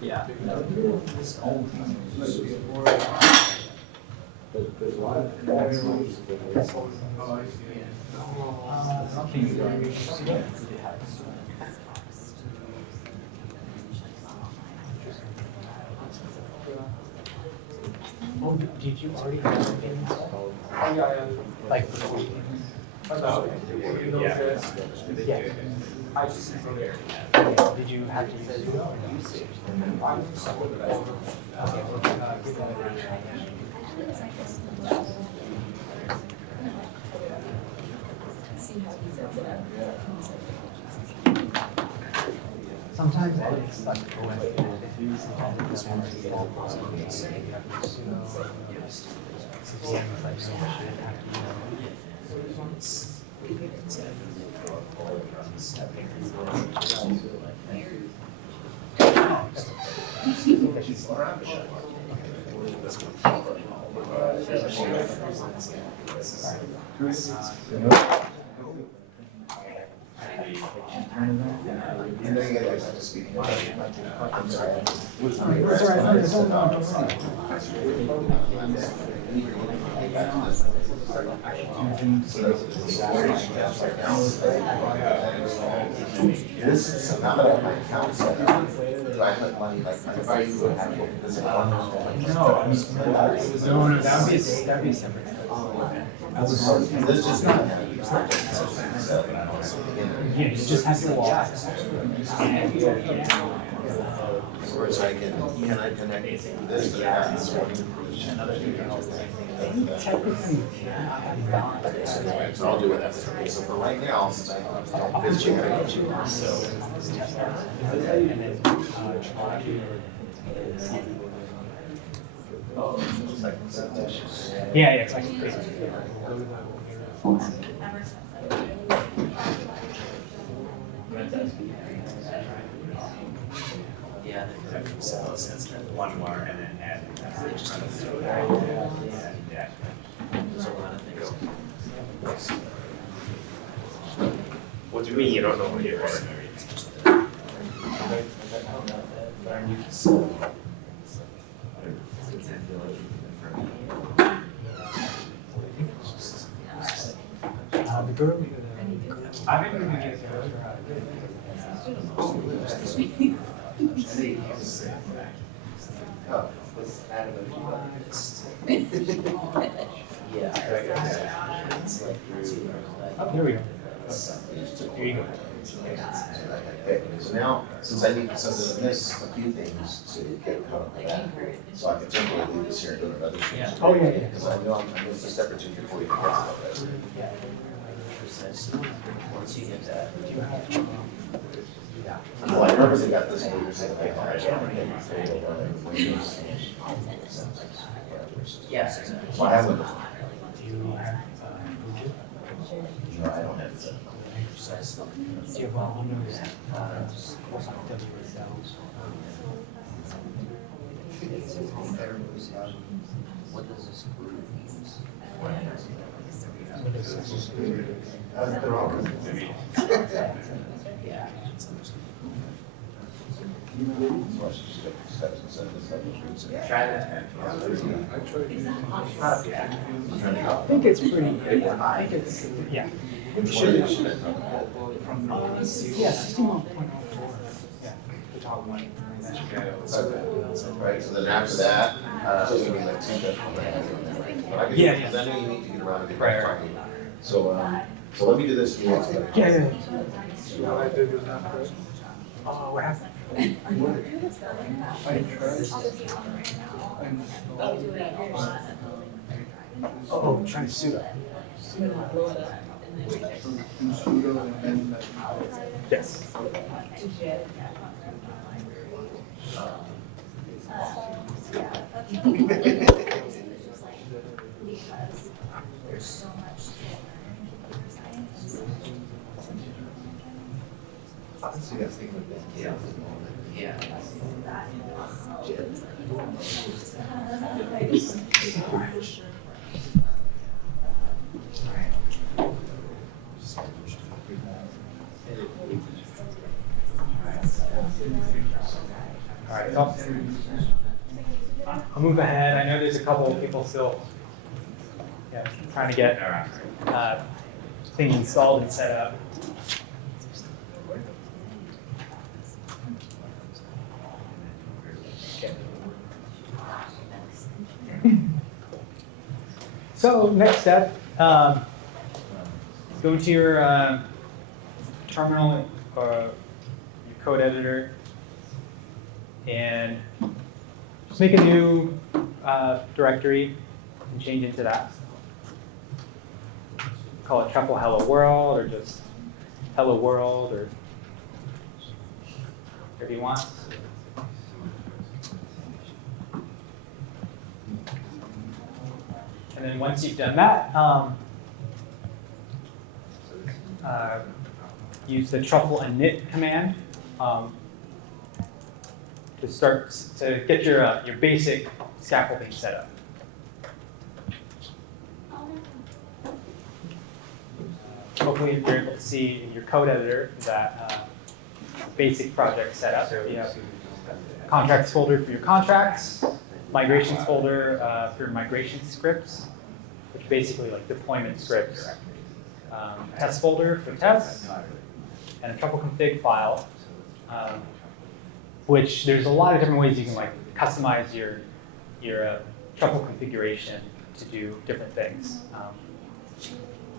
Yeah. There's a lot of oh, did you already have it installed? Oh, yeah. Like for the weekend? Yeah. I just did you have to use usage? Sometimes it's like This is not about my account set up. Do I put money like my value would have it? Is it one? No, that'd be a separate. This just not. Yeah, you just have to watch. Whereas I can I connect this to that? This one. So I'll do it after. So for right now, since I don't visit yeah, it's like Yeah. One more and then add. What do you mean you don't know what you're ordinary? The girl. I think we can get Oh, this Adam and Here we go. Here you go. Okay, so now, since I need, since I miss a few things to get caught up with that, so I can temporarily leave this here and go to another. Yeah. Oh, yeah, yeah. Because I know I missed a step or two before you get to that. Well, I purposely got this one, you're saying, okay, all right. Yes, exactly. So I have one. Do you have, No, I don't have it. do you have all windows? What does this group use? They're all. Yeah. So I should just take the steps instead of this other. Try that. I think it's pretty, I think it's, yeah. Should Yeah, 61.04. Yeah, the top one. Right, so then after that, we need like two steps from that. But I can- Yeah, yeah. because I know you need to get around and get Right, talking. So, so let me do this. Yeah, yeah. What I did was not correct. Oh, what happened? I tried. Oh, trying to suit up. In pseudo and then like. Yes. There's so much to learn in computer science. So you guys think of this? Yeah. Yeah. All right, so I'll move ahead. I know there's a couple of people still trying to get things installed and set up. Okay. So next step, go into your terminal or your code editor and just make a new directory and change into that. Call it Truffle Hello World or just Hello World or whatever you want. And then once you've done that, use the truffle init command to start to get your basic scaffolding set up. Hopefully you're able to see in your code editor that basic project setup. You have contracts folder for your contracts, migrations folder for your migration scripts, which are basically like deployment scripts, test folder for tests, and a truffle config file, which there's a lot of different ways you can like customize your truffle configuration to do different things.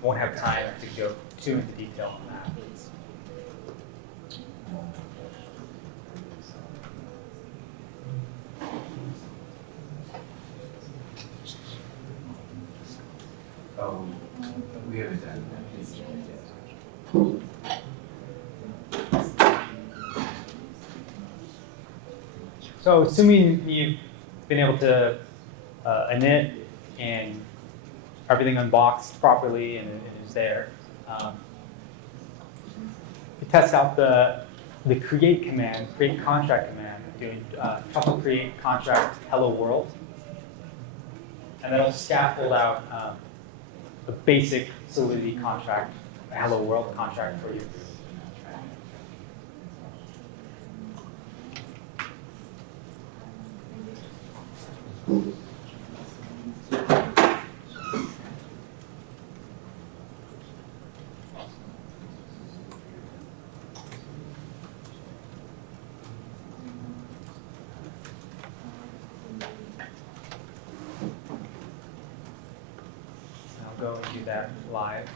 Won't have time to go too into detail on that. We haven't done So assuming you've been able to init and everything unboxed properly and it is there, you test out the create command, create contract command, doing truffle create contract hello world, and that'll scaffold out a basic Solidity contract, hello world contract for you. go and do that live.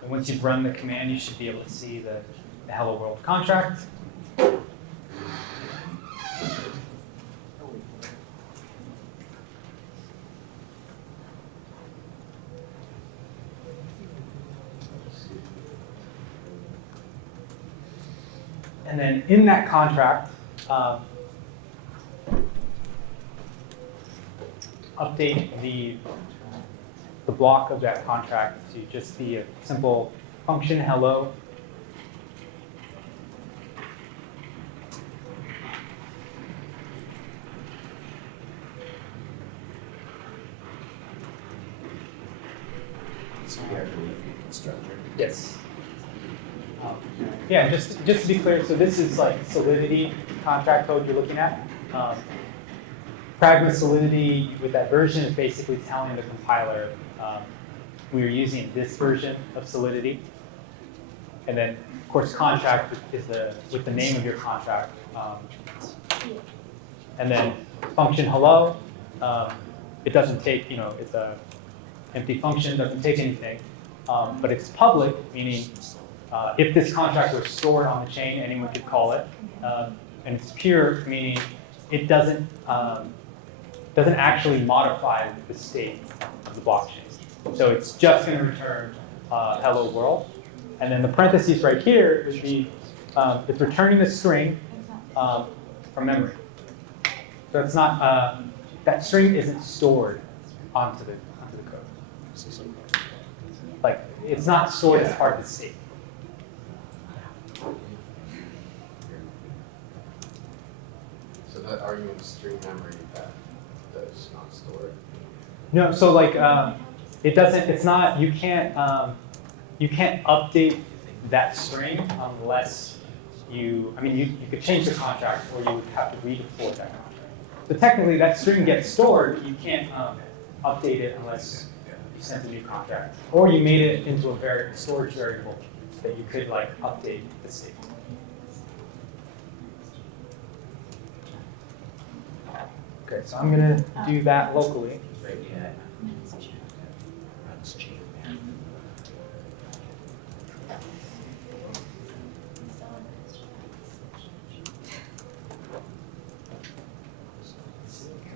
And once you've run the command, you should be able to see the hello world contract. And then in that contract, update the block of that contract to just be a simple function hello. So we have to leave the constructor. Yes. Yeah, just to be clear, so this is like Solidity contract code you're looking at. Pragma Solidity with that version is basically telling the compiler we are using this version of Solidity. And then, of course, contract is with the name of your contract. And then function hello, it doesn't take, it's a empty function, doesn't take anything. But it's public, meaning if this contract were stored on the chain, anyone could call it. And it's pure, meaning it doesn't actually modify the state of the blockchain. So it's just going to return hello world. And then the parentheses right here would be it's returning the string from memory. So it's not that string isn't stored onto the code. Like it's not stored as part of the state. So that argument is string memory that's not stored. No, so like it doesn't. It's not. You can't update that string unless you. I mean, you could change the contract, or you would have to redeploy that contract. So technically, that string gets stored. You can't update it unless you sent a new contract, or you made it into a storage variable that you could like update the state. Okay, so I'm gonna do that locally. Can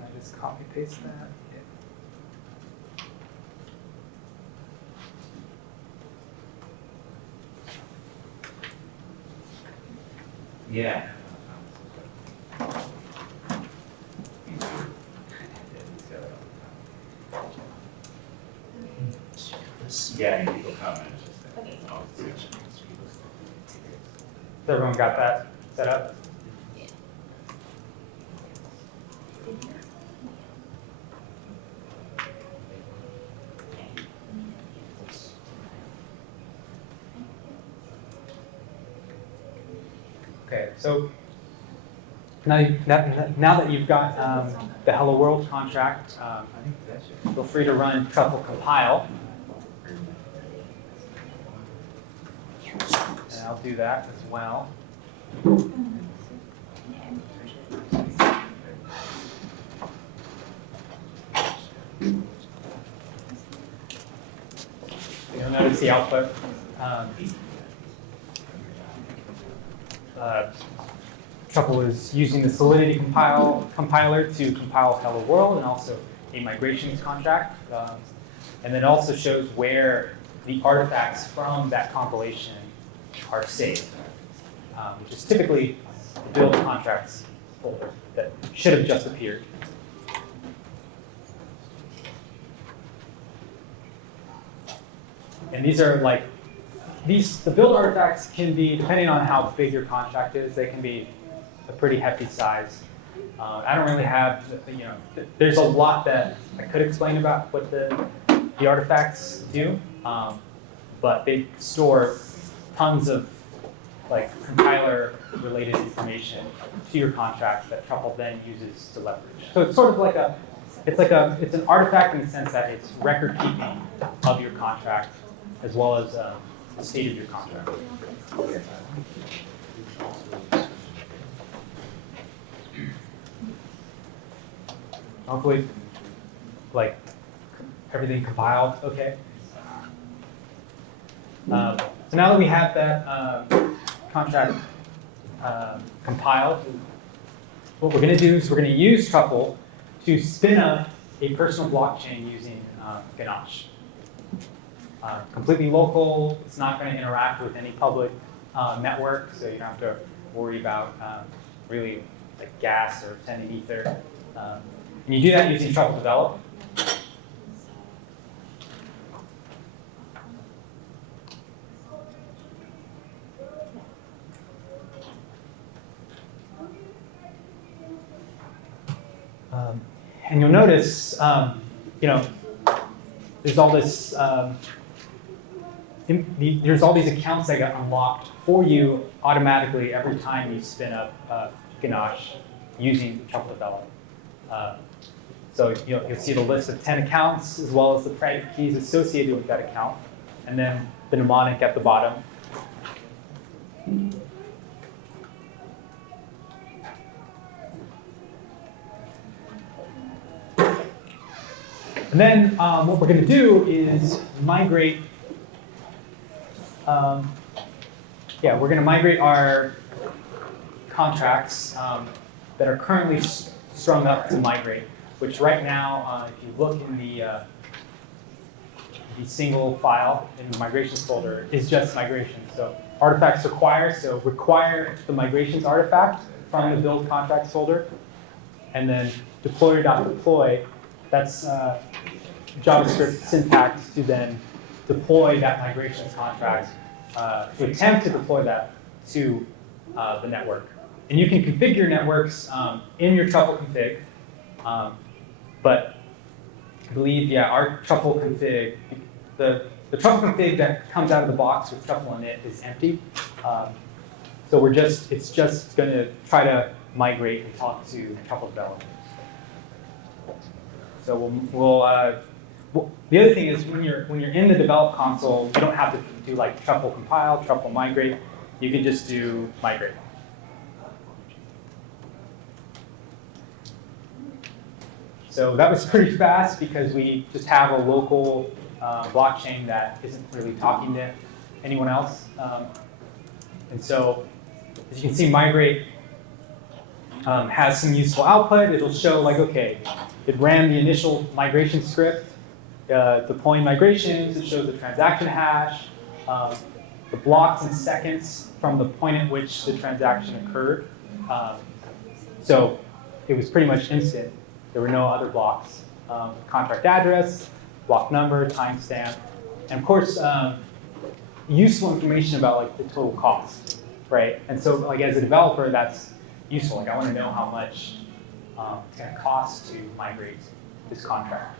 I just copy paste that? Yeah. Yeah, and people comment. So everyone got that set up? Okay, so now that you've got the Hello World contract, feel free to run Truffle compile. And I'll do that as well. You'll notice the output. Truffle is using the Solidity compiler to compile Hello World and also a migrations contract. And then also shows where the artifacts from that compilation are saved, which is typically the build contracts folder that should have just appeared. And these are like, the build artifacts can be, depending on how big your contract is, they can be a pretty hefty size. I don't really have, there's a lot that I could explain about what the artifacts do, but they store tons of like compiler-related information to your contract that Truffle then uses to leverage. So it's sort of like it's an artifact in the sense that it's record keeping of your contract as well as the state of your contract. Hopefully, like everything compiled, okay. So now that we have that contract compiled, what we're going to do is we're going to use Truffle to spin up a personal blockchain using Ganache. Completely local, it's not going to interact with any public network, so you don't have to worry about really like gas or sending ether. And you do that using Truffle Develop. And you'll notice, there's all this, there's all these accounts that got unlocked for you automatically every time you spin up Ganache using Truffle Develop. So you'll see the list of 10 accounts as well as the private keys associated with that account, and then the mnemonic at the bottom. And then what we're going to do is migrate. We're going to migrate our contracts that are currently strung up to migrate. Which right now, if you look in the single file in the migrations folder, is just migration. So artifacts require. So require the migrations artifact from the build contracts folder, and then deployer.deploy. That's JavaScript syntax to then deploy that migrations contract, to attempt to deploy that to the network. And you can configure networks in your Truffle config, but I believe, our Truffle config, the Truffle config that comes out of the box with Truffle in it is empty. So it's just going to try to migrate and talk to Truffle developers. So the other thing is when you're in the develop console, you don't have to do like Truffle compile, Truffle migrate. You can just do migrate. So that was pretty fast because we just have a local blockchain that isn't really talking to anyone else. And so as you can see, migrate has some useful output. It'll show like, okay, it ran the initial migration script, deploying migrations. It shows the transaction hash, the blocks and seconds from the point at which the transaction occurred. So it was pretty much instant. There were no other blocks. Contract address, block number, timestamp, and of course, useful information about like the total cost, right? And so like as a developer, that's useful. Like I want to know how much it's going to cost to migrate this contract.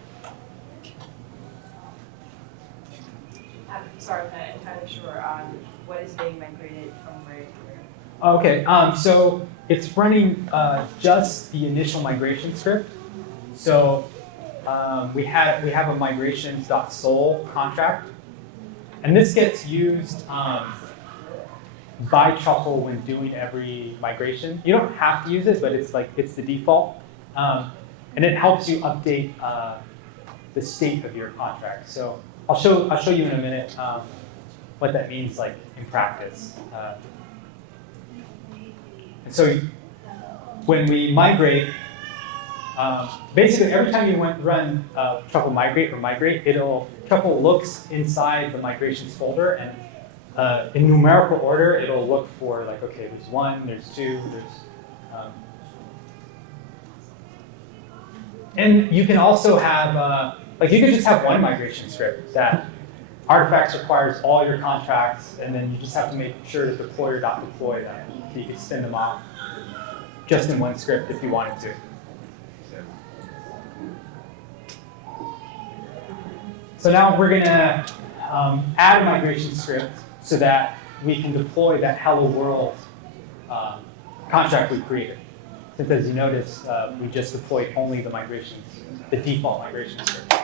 I'm sorry, I'm not entirely sure on what is being migrated from where to where. Okay, so it's running just the initial migration script. So we have a migrations.sol contract, and this gets used by Truffle when doing every migration. You don't have to use it, but it's the default, and it helps you update the state of your contract. So I'll show you in a minute what that means like in practice. And so when we migrate, basically every time you run Truffle migrate or migrate, Truffle looks inside the migrations folder, and in numerical order, it'll look for like, okay, there's 1, there's 2, and you can also have, you can just have one migration script that artifacts requires all your contracts, and then you just have to make sure to deployer.deploy them. So you can spin them off just in one script if you wanted to. So now we're going to add a migration script so that we can deploy that hello world contract we created. since as you notice, we just deployed only the migrations, the default migration script.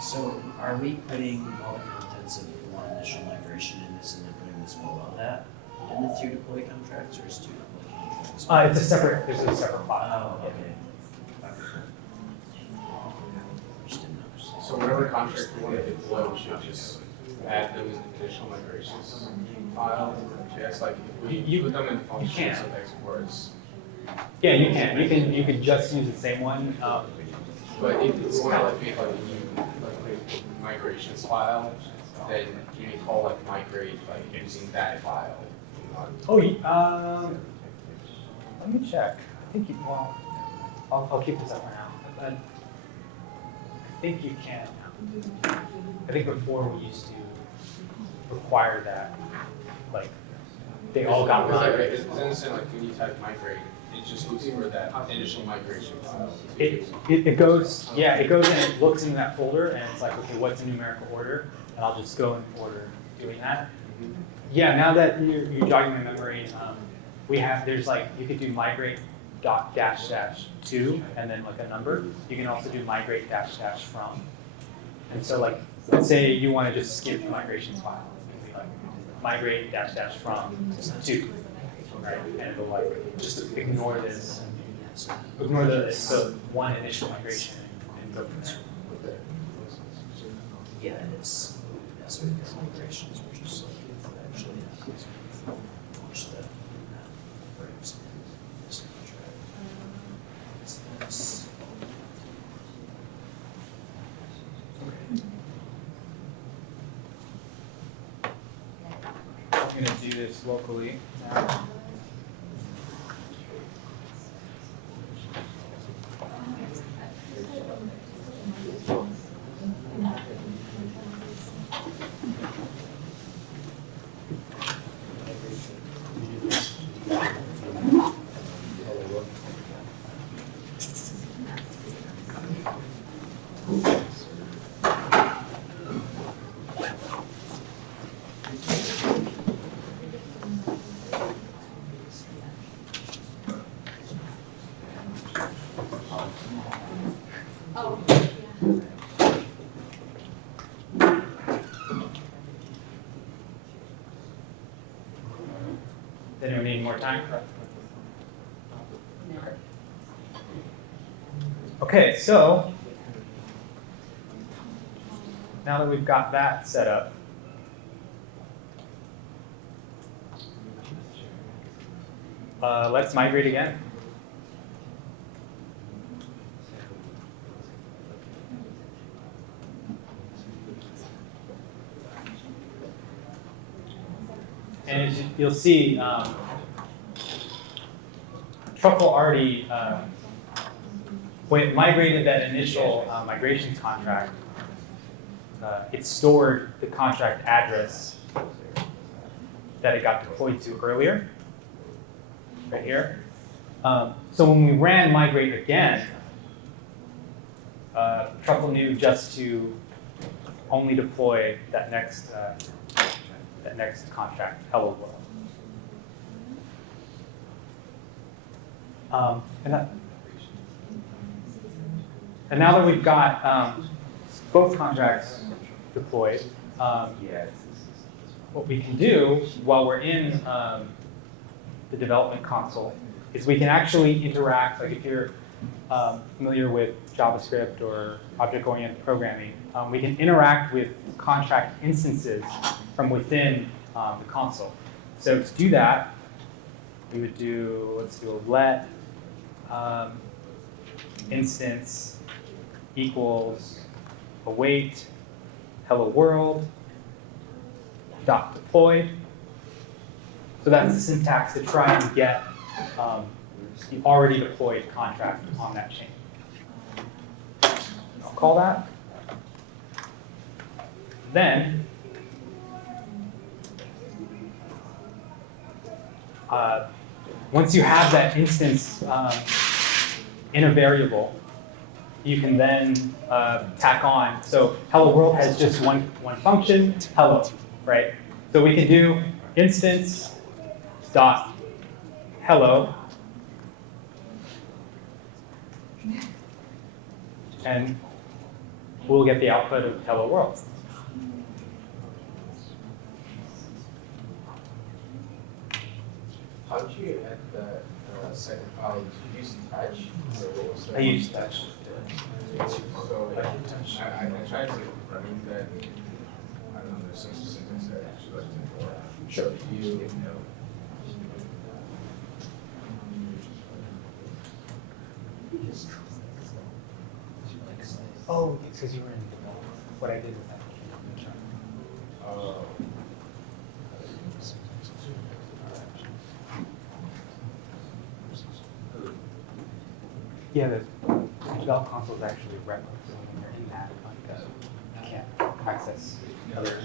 So are we putting all the contents of one initial migration in this and then putting this below that in the two deploy contracts, or is two deploy contracts? It's a separate, there's a separate file. Oh, okay. Just didn't know. So whatever contract we want to deploy, we should just add them in the initial migrations file. Yes, like if we You- put them in can. functions of exports. Yeah, you can. You could just use the same one. But if we want to like make like a new like migrations file, then you may call like migrate like using that file. Oh, let me check. I think you, well, I'll keep this up for now. But I think you can. I think before we used to require that, like, they all got Because, like, migrated. it's understand like when you type migrate, it just looks for that initial migration file. It goes, yeah, it goes and it looks in that folder and it's like, okay, what's the numerical order? And I'll just go in order doing that. Yeah, now that you're jogging my memory, there's like, you could do migrate dot dash dash to and then like a number. You can also do migrate dash dash from. And so like, let's say you want to just skip the migrations file. You can be like migrate dash dash from to, right? And it'll like, just ignore this. Ignore the one initial migration and go from there. Yeah, it is. Yeah, so we've got migrations, which is like actually launch the frames in this contract. It's this. I'm gonna do this locally now. Oh, yeah. Then we need more time. Okay, so now that we've got that set up, let's migrate again. And as you'll see, Truffle already, when it migrated that initial migrations contract, it stored the contract address that it got deployed to earlier, right here. So when we ran migrate again, Truffle knew just to only deploy that next contract, hello world. And now that we've got both contracts deployed, what we can do while we're in the development console is we can actually interact, like if you're familiar with JavaScript or object-oriented programming, we can interact with contract instances from within the console. So to do that, we would do, let's do a let instance equals await hello world dot deploy. So that's the syntax to try and get the already deployed contract on that chain. I'll call that. then once you have that instance in a variable, you can then tack on. So hello world has just one function, hello, right? So we can do instance dot hello, and we'll get the output of hello world. How did you add the second file? Did you use touch? Or what was I use touch. So I tried to read that. I don't know, there's some syntax that I actually looked for. Sure. You Oh, it's because you were in what I did with that. Yeah, the develop console is actually rep. So when you're in that, you can't access other.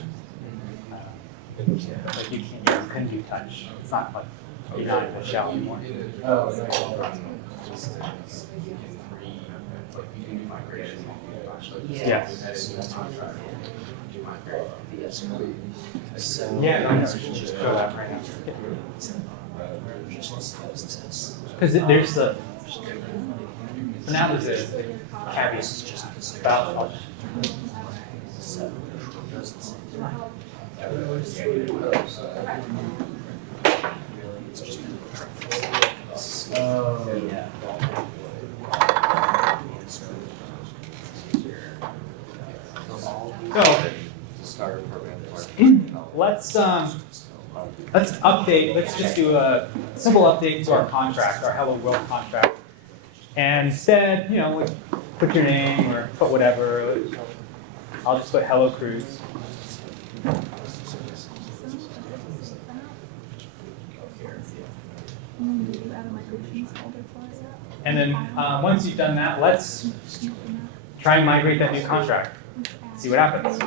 Like you couldn't do touch. It's not like you're not in the shell anymore. Oh, Yes. Yeah, no, just show that right now. Because there's the. So now there's a caveat about touch. Let's update. Let's just do a simple update to our contract, our Hello World contract, and instead, like put your name or put whatever. I'll just put Hello Cruz. And then once you've done that, let's try and migrate that new contract. See what happens.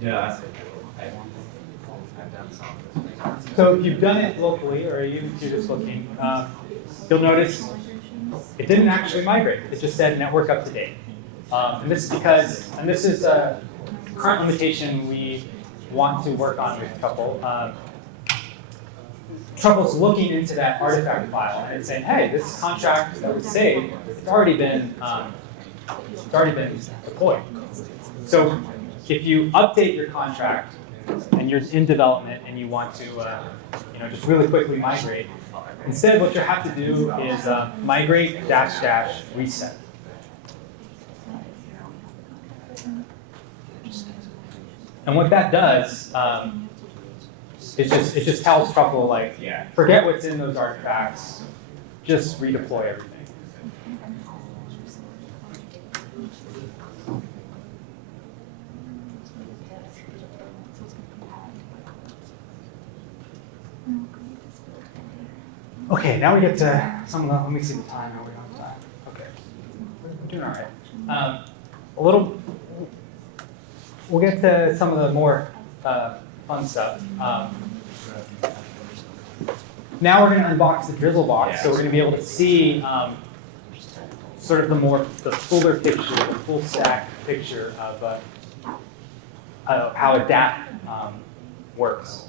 Yeah. So if you've done it locally, or even if you're just looking, you'll notice it didn't actually migrate. It just said network up to date. And this is because, and this is a current limitation we want to work on with Truffle. Truffle's looking into that artifact file and it's saying, hey, this contract that was saved, it's already been deployed. So if you update your contract and you're in development and you want to, just really quickly migrate, instead what you have to do is migrate -- reset. And what that does, it just tells Truffle like, forget what's in those artifacts, just redeploy everything. Okay, now we get to some of the, let me see the time, how we're on time. Okay, we're doing all right. We'll get to some of the more fun stuff. Now we're going to unbox the Drizzle box, so we're going to be able to see sort of the fuller picture, the full stack picture of how a DApp works.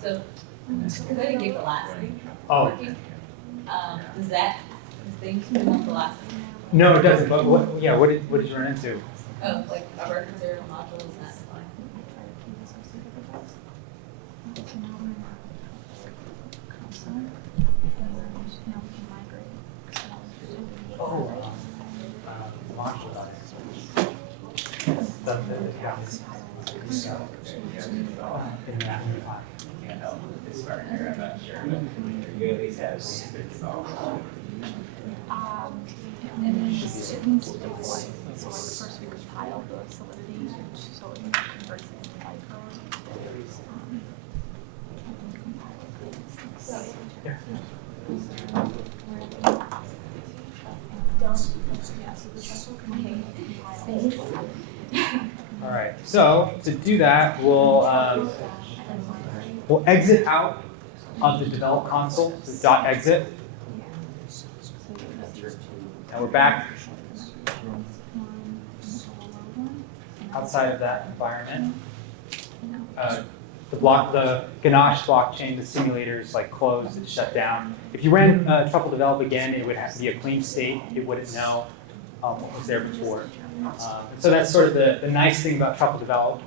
So, because I didn't get the last thing working, does this thing come up the last thing? No, it doesn't. But what did you run into? Oh, like a record zero module is not fine. And then it needs to deploy. So like first we compile the Solidity, so it converts it into bytecode. All right, so to do that, we'll exit out of the develop console, so dot exit. And we're back outside of that environment. The Ganache blockchain, the simulator's like closed, it's shut down. If you ran Truffle Develop again, it would have to be a clean state. It wouldn't know what was there before. So that's sort of the nice thing about Truffle Develop.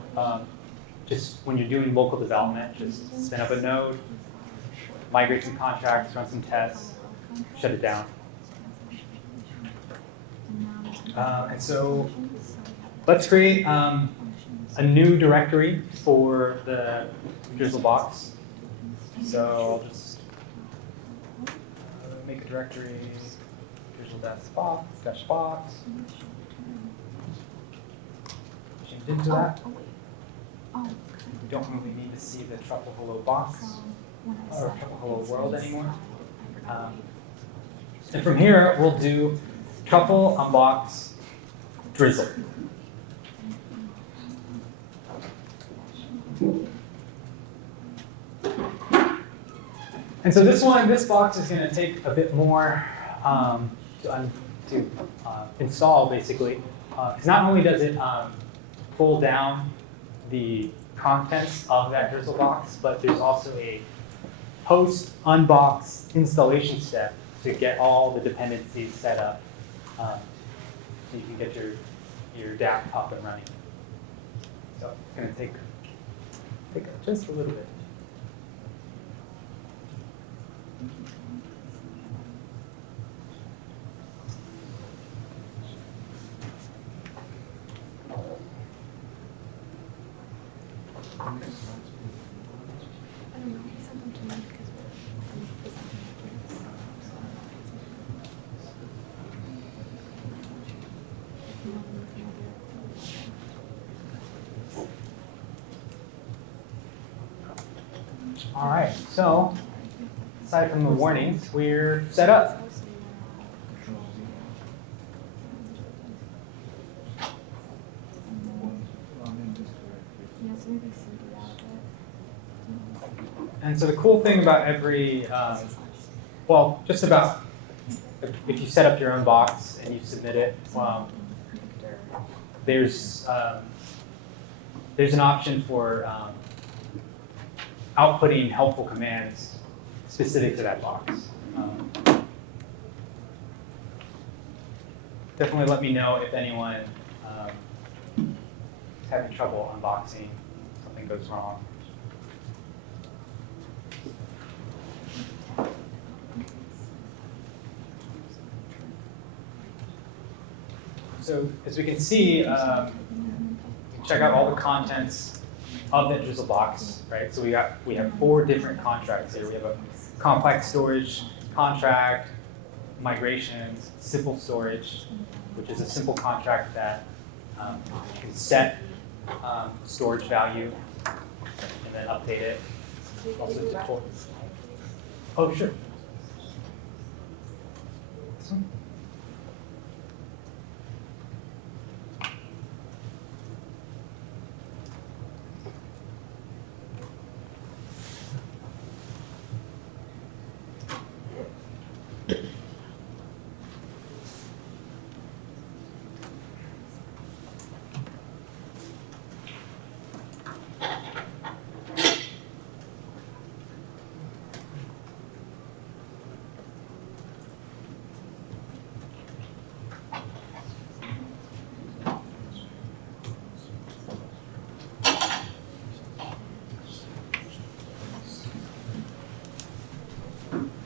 Just when you're doing local development, just spin up a node, migrate some contracts, run some tests, shut it down. And so let's create a new directory for the Drizzle box. So I'll just make a directory, Drizzle-box, change into that. We don't really need to see the Truffle Hello box or Truffle Hello world anymore. And from here, we'll do Truffle unbox Drizzle. And so this box is going to take a bit more to install, basically. Because not only does it pull down the contents of that Drizzle box, but there's also a post-unbox installation step to get all the dependencies set up so you can get your DApp up and running. So it's going to take just a little bit. All right, so aside from the warnings, we're set up. And so the cool thing about every, well, just about if you set up your own box and you submit it, there's an option for outputting helpful commands specific to that box. Definitely let me know if anyone is having trouble unboxing, something goes wrong. So as we can see, check out all the contents of that Drizzle box, right? So we have 4 different contracts here. We have a complex storage contract, migrations, simple storage, which is a simple contract that can set storage value and then update it. Also deploy. Oh, sure. This one?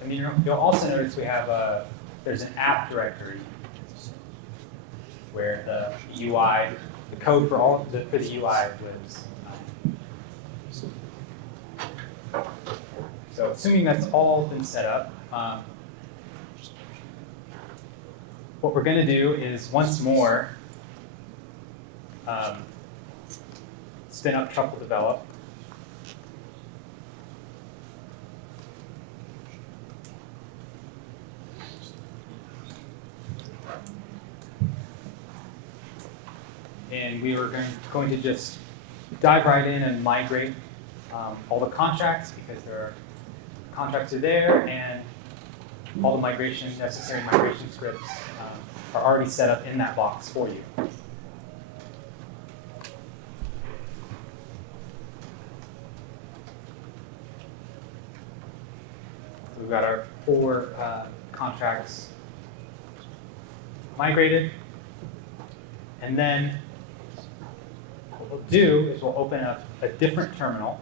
And you'll also notice we have there's an app directory where the UI, the code for for the UI lives. So assuming that's all been set up, what we're going to do is once more spin up Truffle Develop. And we were going to just dive right in and migrate all the contracts, because contracts are there, and all the necessary migration scripts are already set up in that box for you. So we've got our 4 contracts migrated, and then what we'll do is we'll open up a different terminal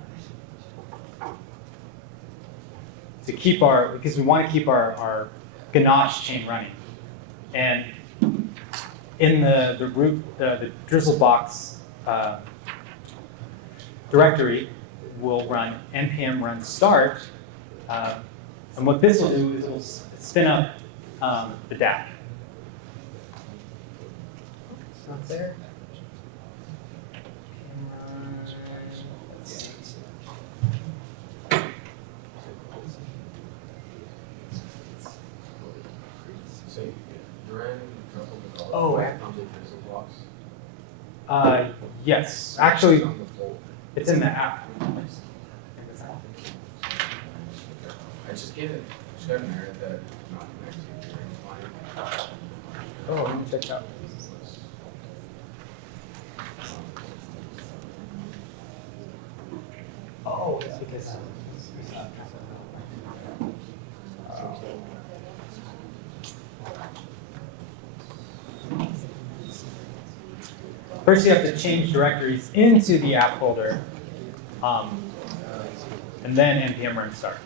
to keep because we want to keep our Ganache chain running. And in the Drizzle box directory, we'll run npm run start. And what this will do is it will spin up the DApp. It's not there. So you're in Truffle Develop. Oh, on the Drizzle blocks. Yes, actually, On the fold. it's in the app. I just got an error that not connected to your client. Oh, let me check out. Oh, it's because first you have to change directories into the app folder, and then npm run start.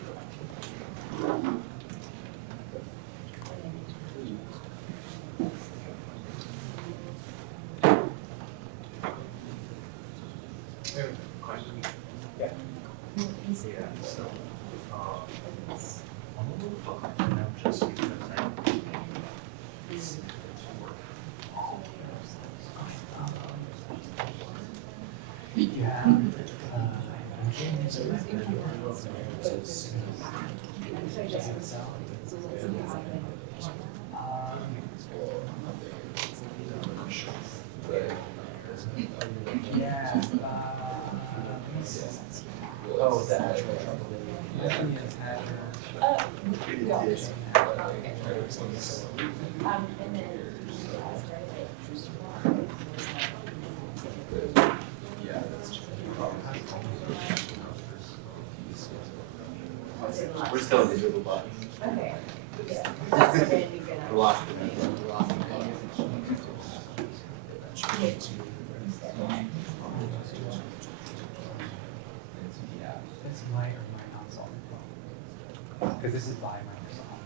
Yeah. Oh, the actual trouble. We're still in the Drizzle box. Okay, yeah, that's a very good. We lost it. That's my or my non-solving problem. Because this is by Microsoft.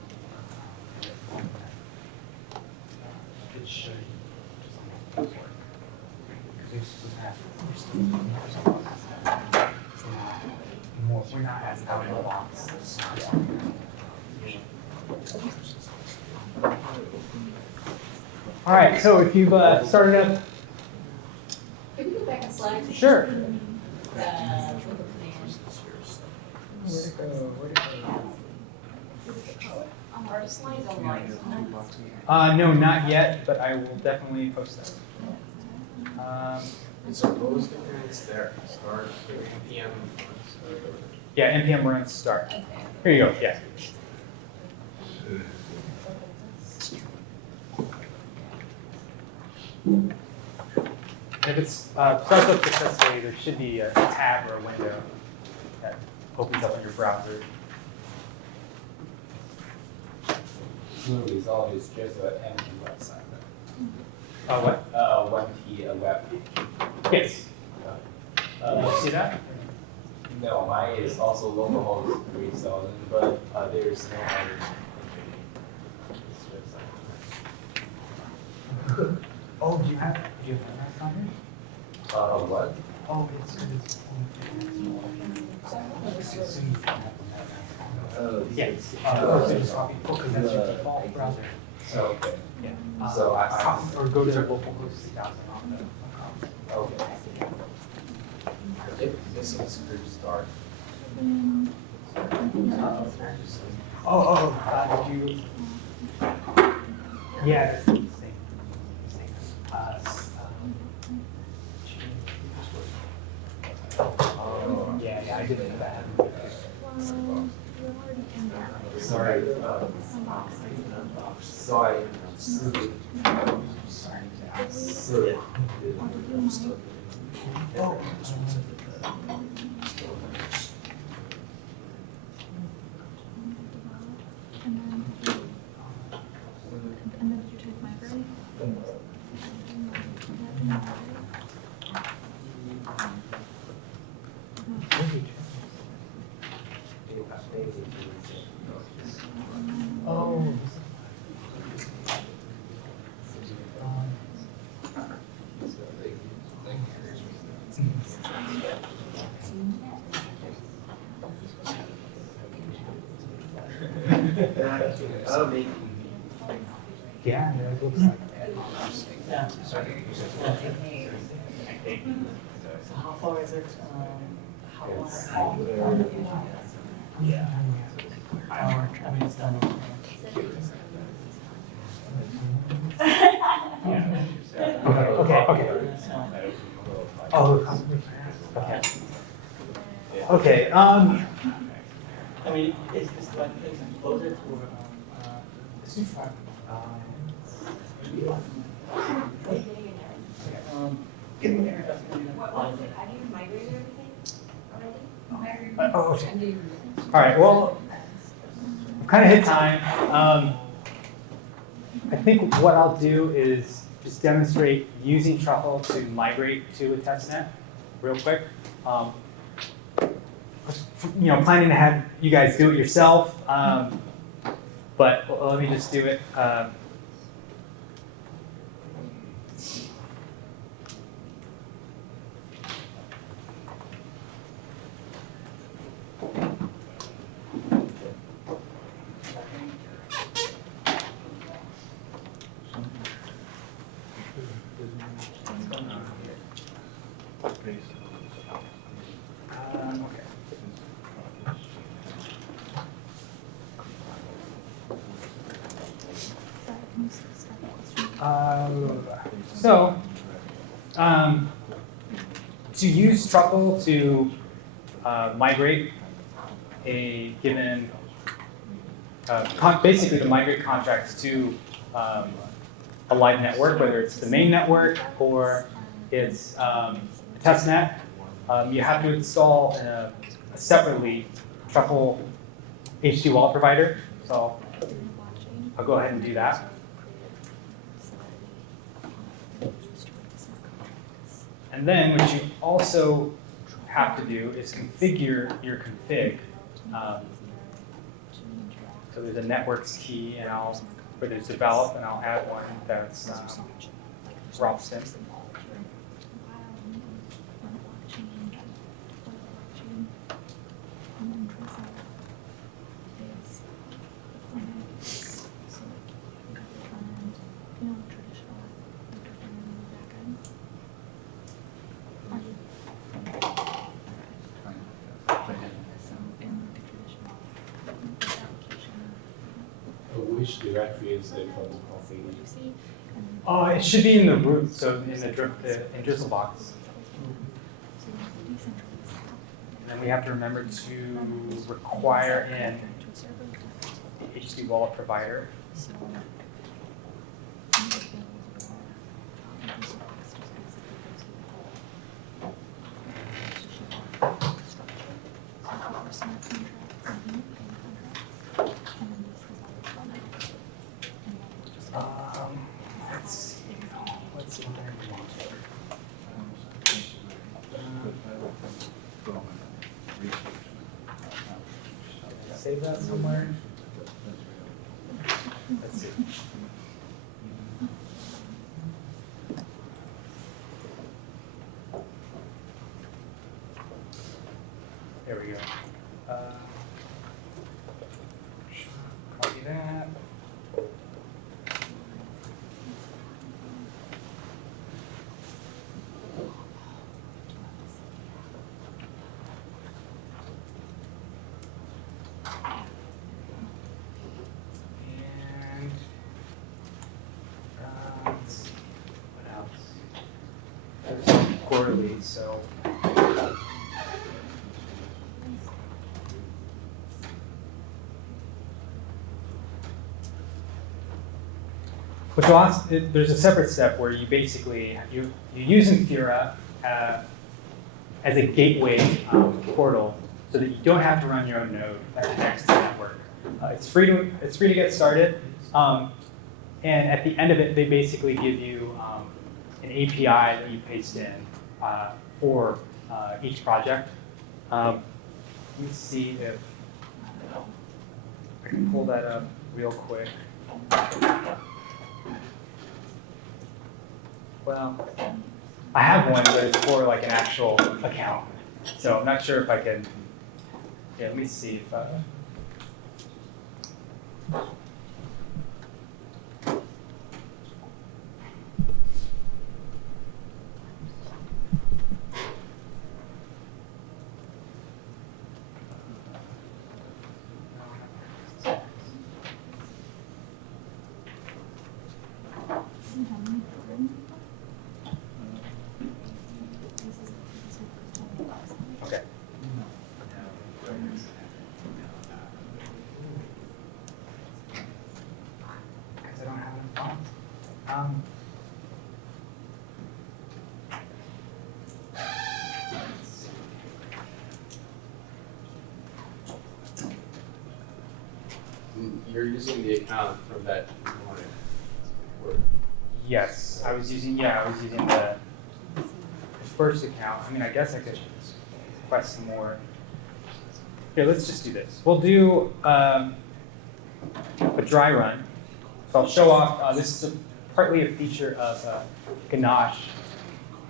It should. We're not as out of the box. All right, so if you've started up. Can we go back a slide? Sure. Are slides online? No, not yet, but I will definitely post that. And so what was the commands there? Start npm. Yeah, npm run start. Here you go. Yeah. If it starts up successfully, there should be a tab or a window that opens up in your browser. Smooth Resolve is just an empty website. What? One P, a web page. Yes. Did you see that? No, mine is also localhost 3000, but there's no other website. Oh, do you have that on here? What? Oh, it's yes. So just copy because that's your default browser. Okay. Yeah. So Or go to the local host 3000 on the. Okay. If this is group start. Did you? Yeah, it's the same. Yeah, I didn't know that. Sorry. Sorry. Sorry. And then you take library. Oh. Yeah, it looks like that. Yeah, sorry. So how far is it, how long? Yeah. I mean, it's done. Okay. Oh, okay. Okay, I mean, is this like, is it closer to, it's too far. Have you migrated everything already? Oh, okay. All right, well, I've kind of hit time. I think what I'll do is just demonstrate using Truffle to migrate to a testnet real quick. Planning to have you guys do it yourself, but let me just do it. To use Truffle to migrate a given, basically to migrate contracts to a live network, whether it's the main network or it's a testnet, you have to install separately Truffle HT wallet provider. So I'll go ahead and do that. And then what you also have to do is configure your config. So there's a networks key, and where there's develop, and I'll add one that's Robson. Which directory is it from the config? It should be in the root, so in the Drizzle box. And then we have to remember to require in the HT wallet provider. Let's see. What's in there? Save that somewhere. Let's see. There we go. Copy that. quarterly, so. Which will ask, there's a separate step where you basically, you're using Fura as a gateway portal so that you don't have to run your own node that connects to the network. It's free to get started. And at the end of it, they basically give you an API that you paste in for each project. Let me see if I can pull that up real quick. Well, I have one, but it's for like an actual account. So I'm not sure if I can, yeah, let me see if, okay. Because I don't have enough fonts. You're using the account from that morning. Yes, I was using the first account. I mean, I guess I could request some more. Here, let's just do this. We'll do a dry run. So I'll show off, this is partly a feature of Ganache.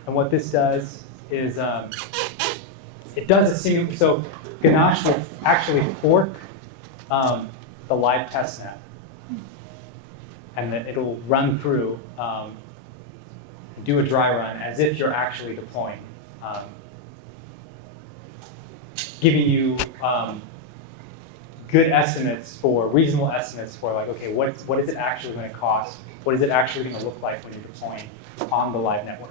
And what this does is, it does assume, so Ganache will actually fork the live testnet. And then it'll run through, do a dry run as if you're actually deploying, giving you good estimates for, reasonable estimates for like, okay, what is it actually going to cost? What is it actually going to look like when you're deploying on the live network?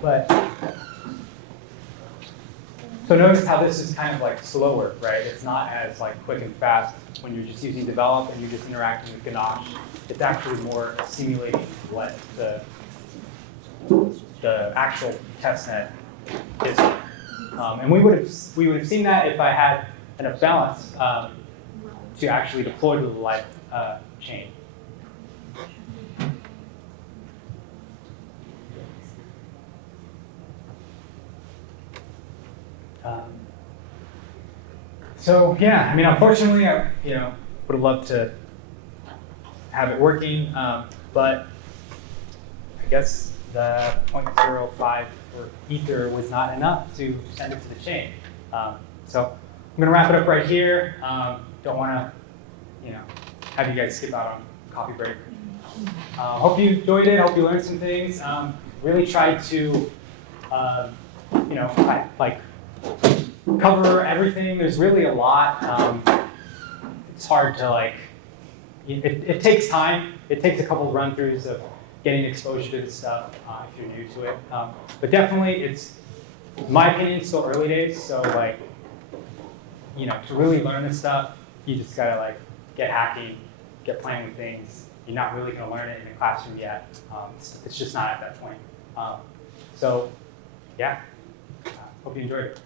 But, so notice how this is kind of like slower, right? It's not as like quick and fast when you're just using develop and you're just interacting with Ganache. It's actually more simulating what the actual testnet is. And we would have seen that if I had enough balance to actually deploy to the live chain. So yeah, I mean, unfortunately, I would have loved to have it working, but I guess the 0.05 for Ether was not enough to send it to the chain. So I'm gonna wrap it up right here. Don't want to, have you guys skip out on coffee break. Hope you enjoyed it. Hope you learned some things. Really tried to, cover everything. There's really a lot. It's hard to it takes time. It takes a couple of run-throughs of getting exposure to this stuff if you're new to it. But definitely, it's, in my opinion, still early days. So to really learn this stuff, you just gotta get hacking, get playing with things. You're not really gonna learn it in the classroom yet. It's just not at that point. So yeah, hope you enjoyed it.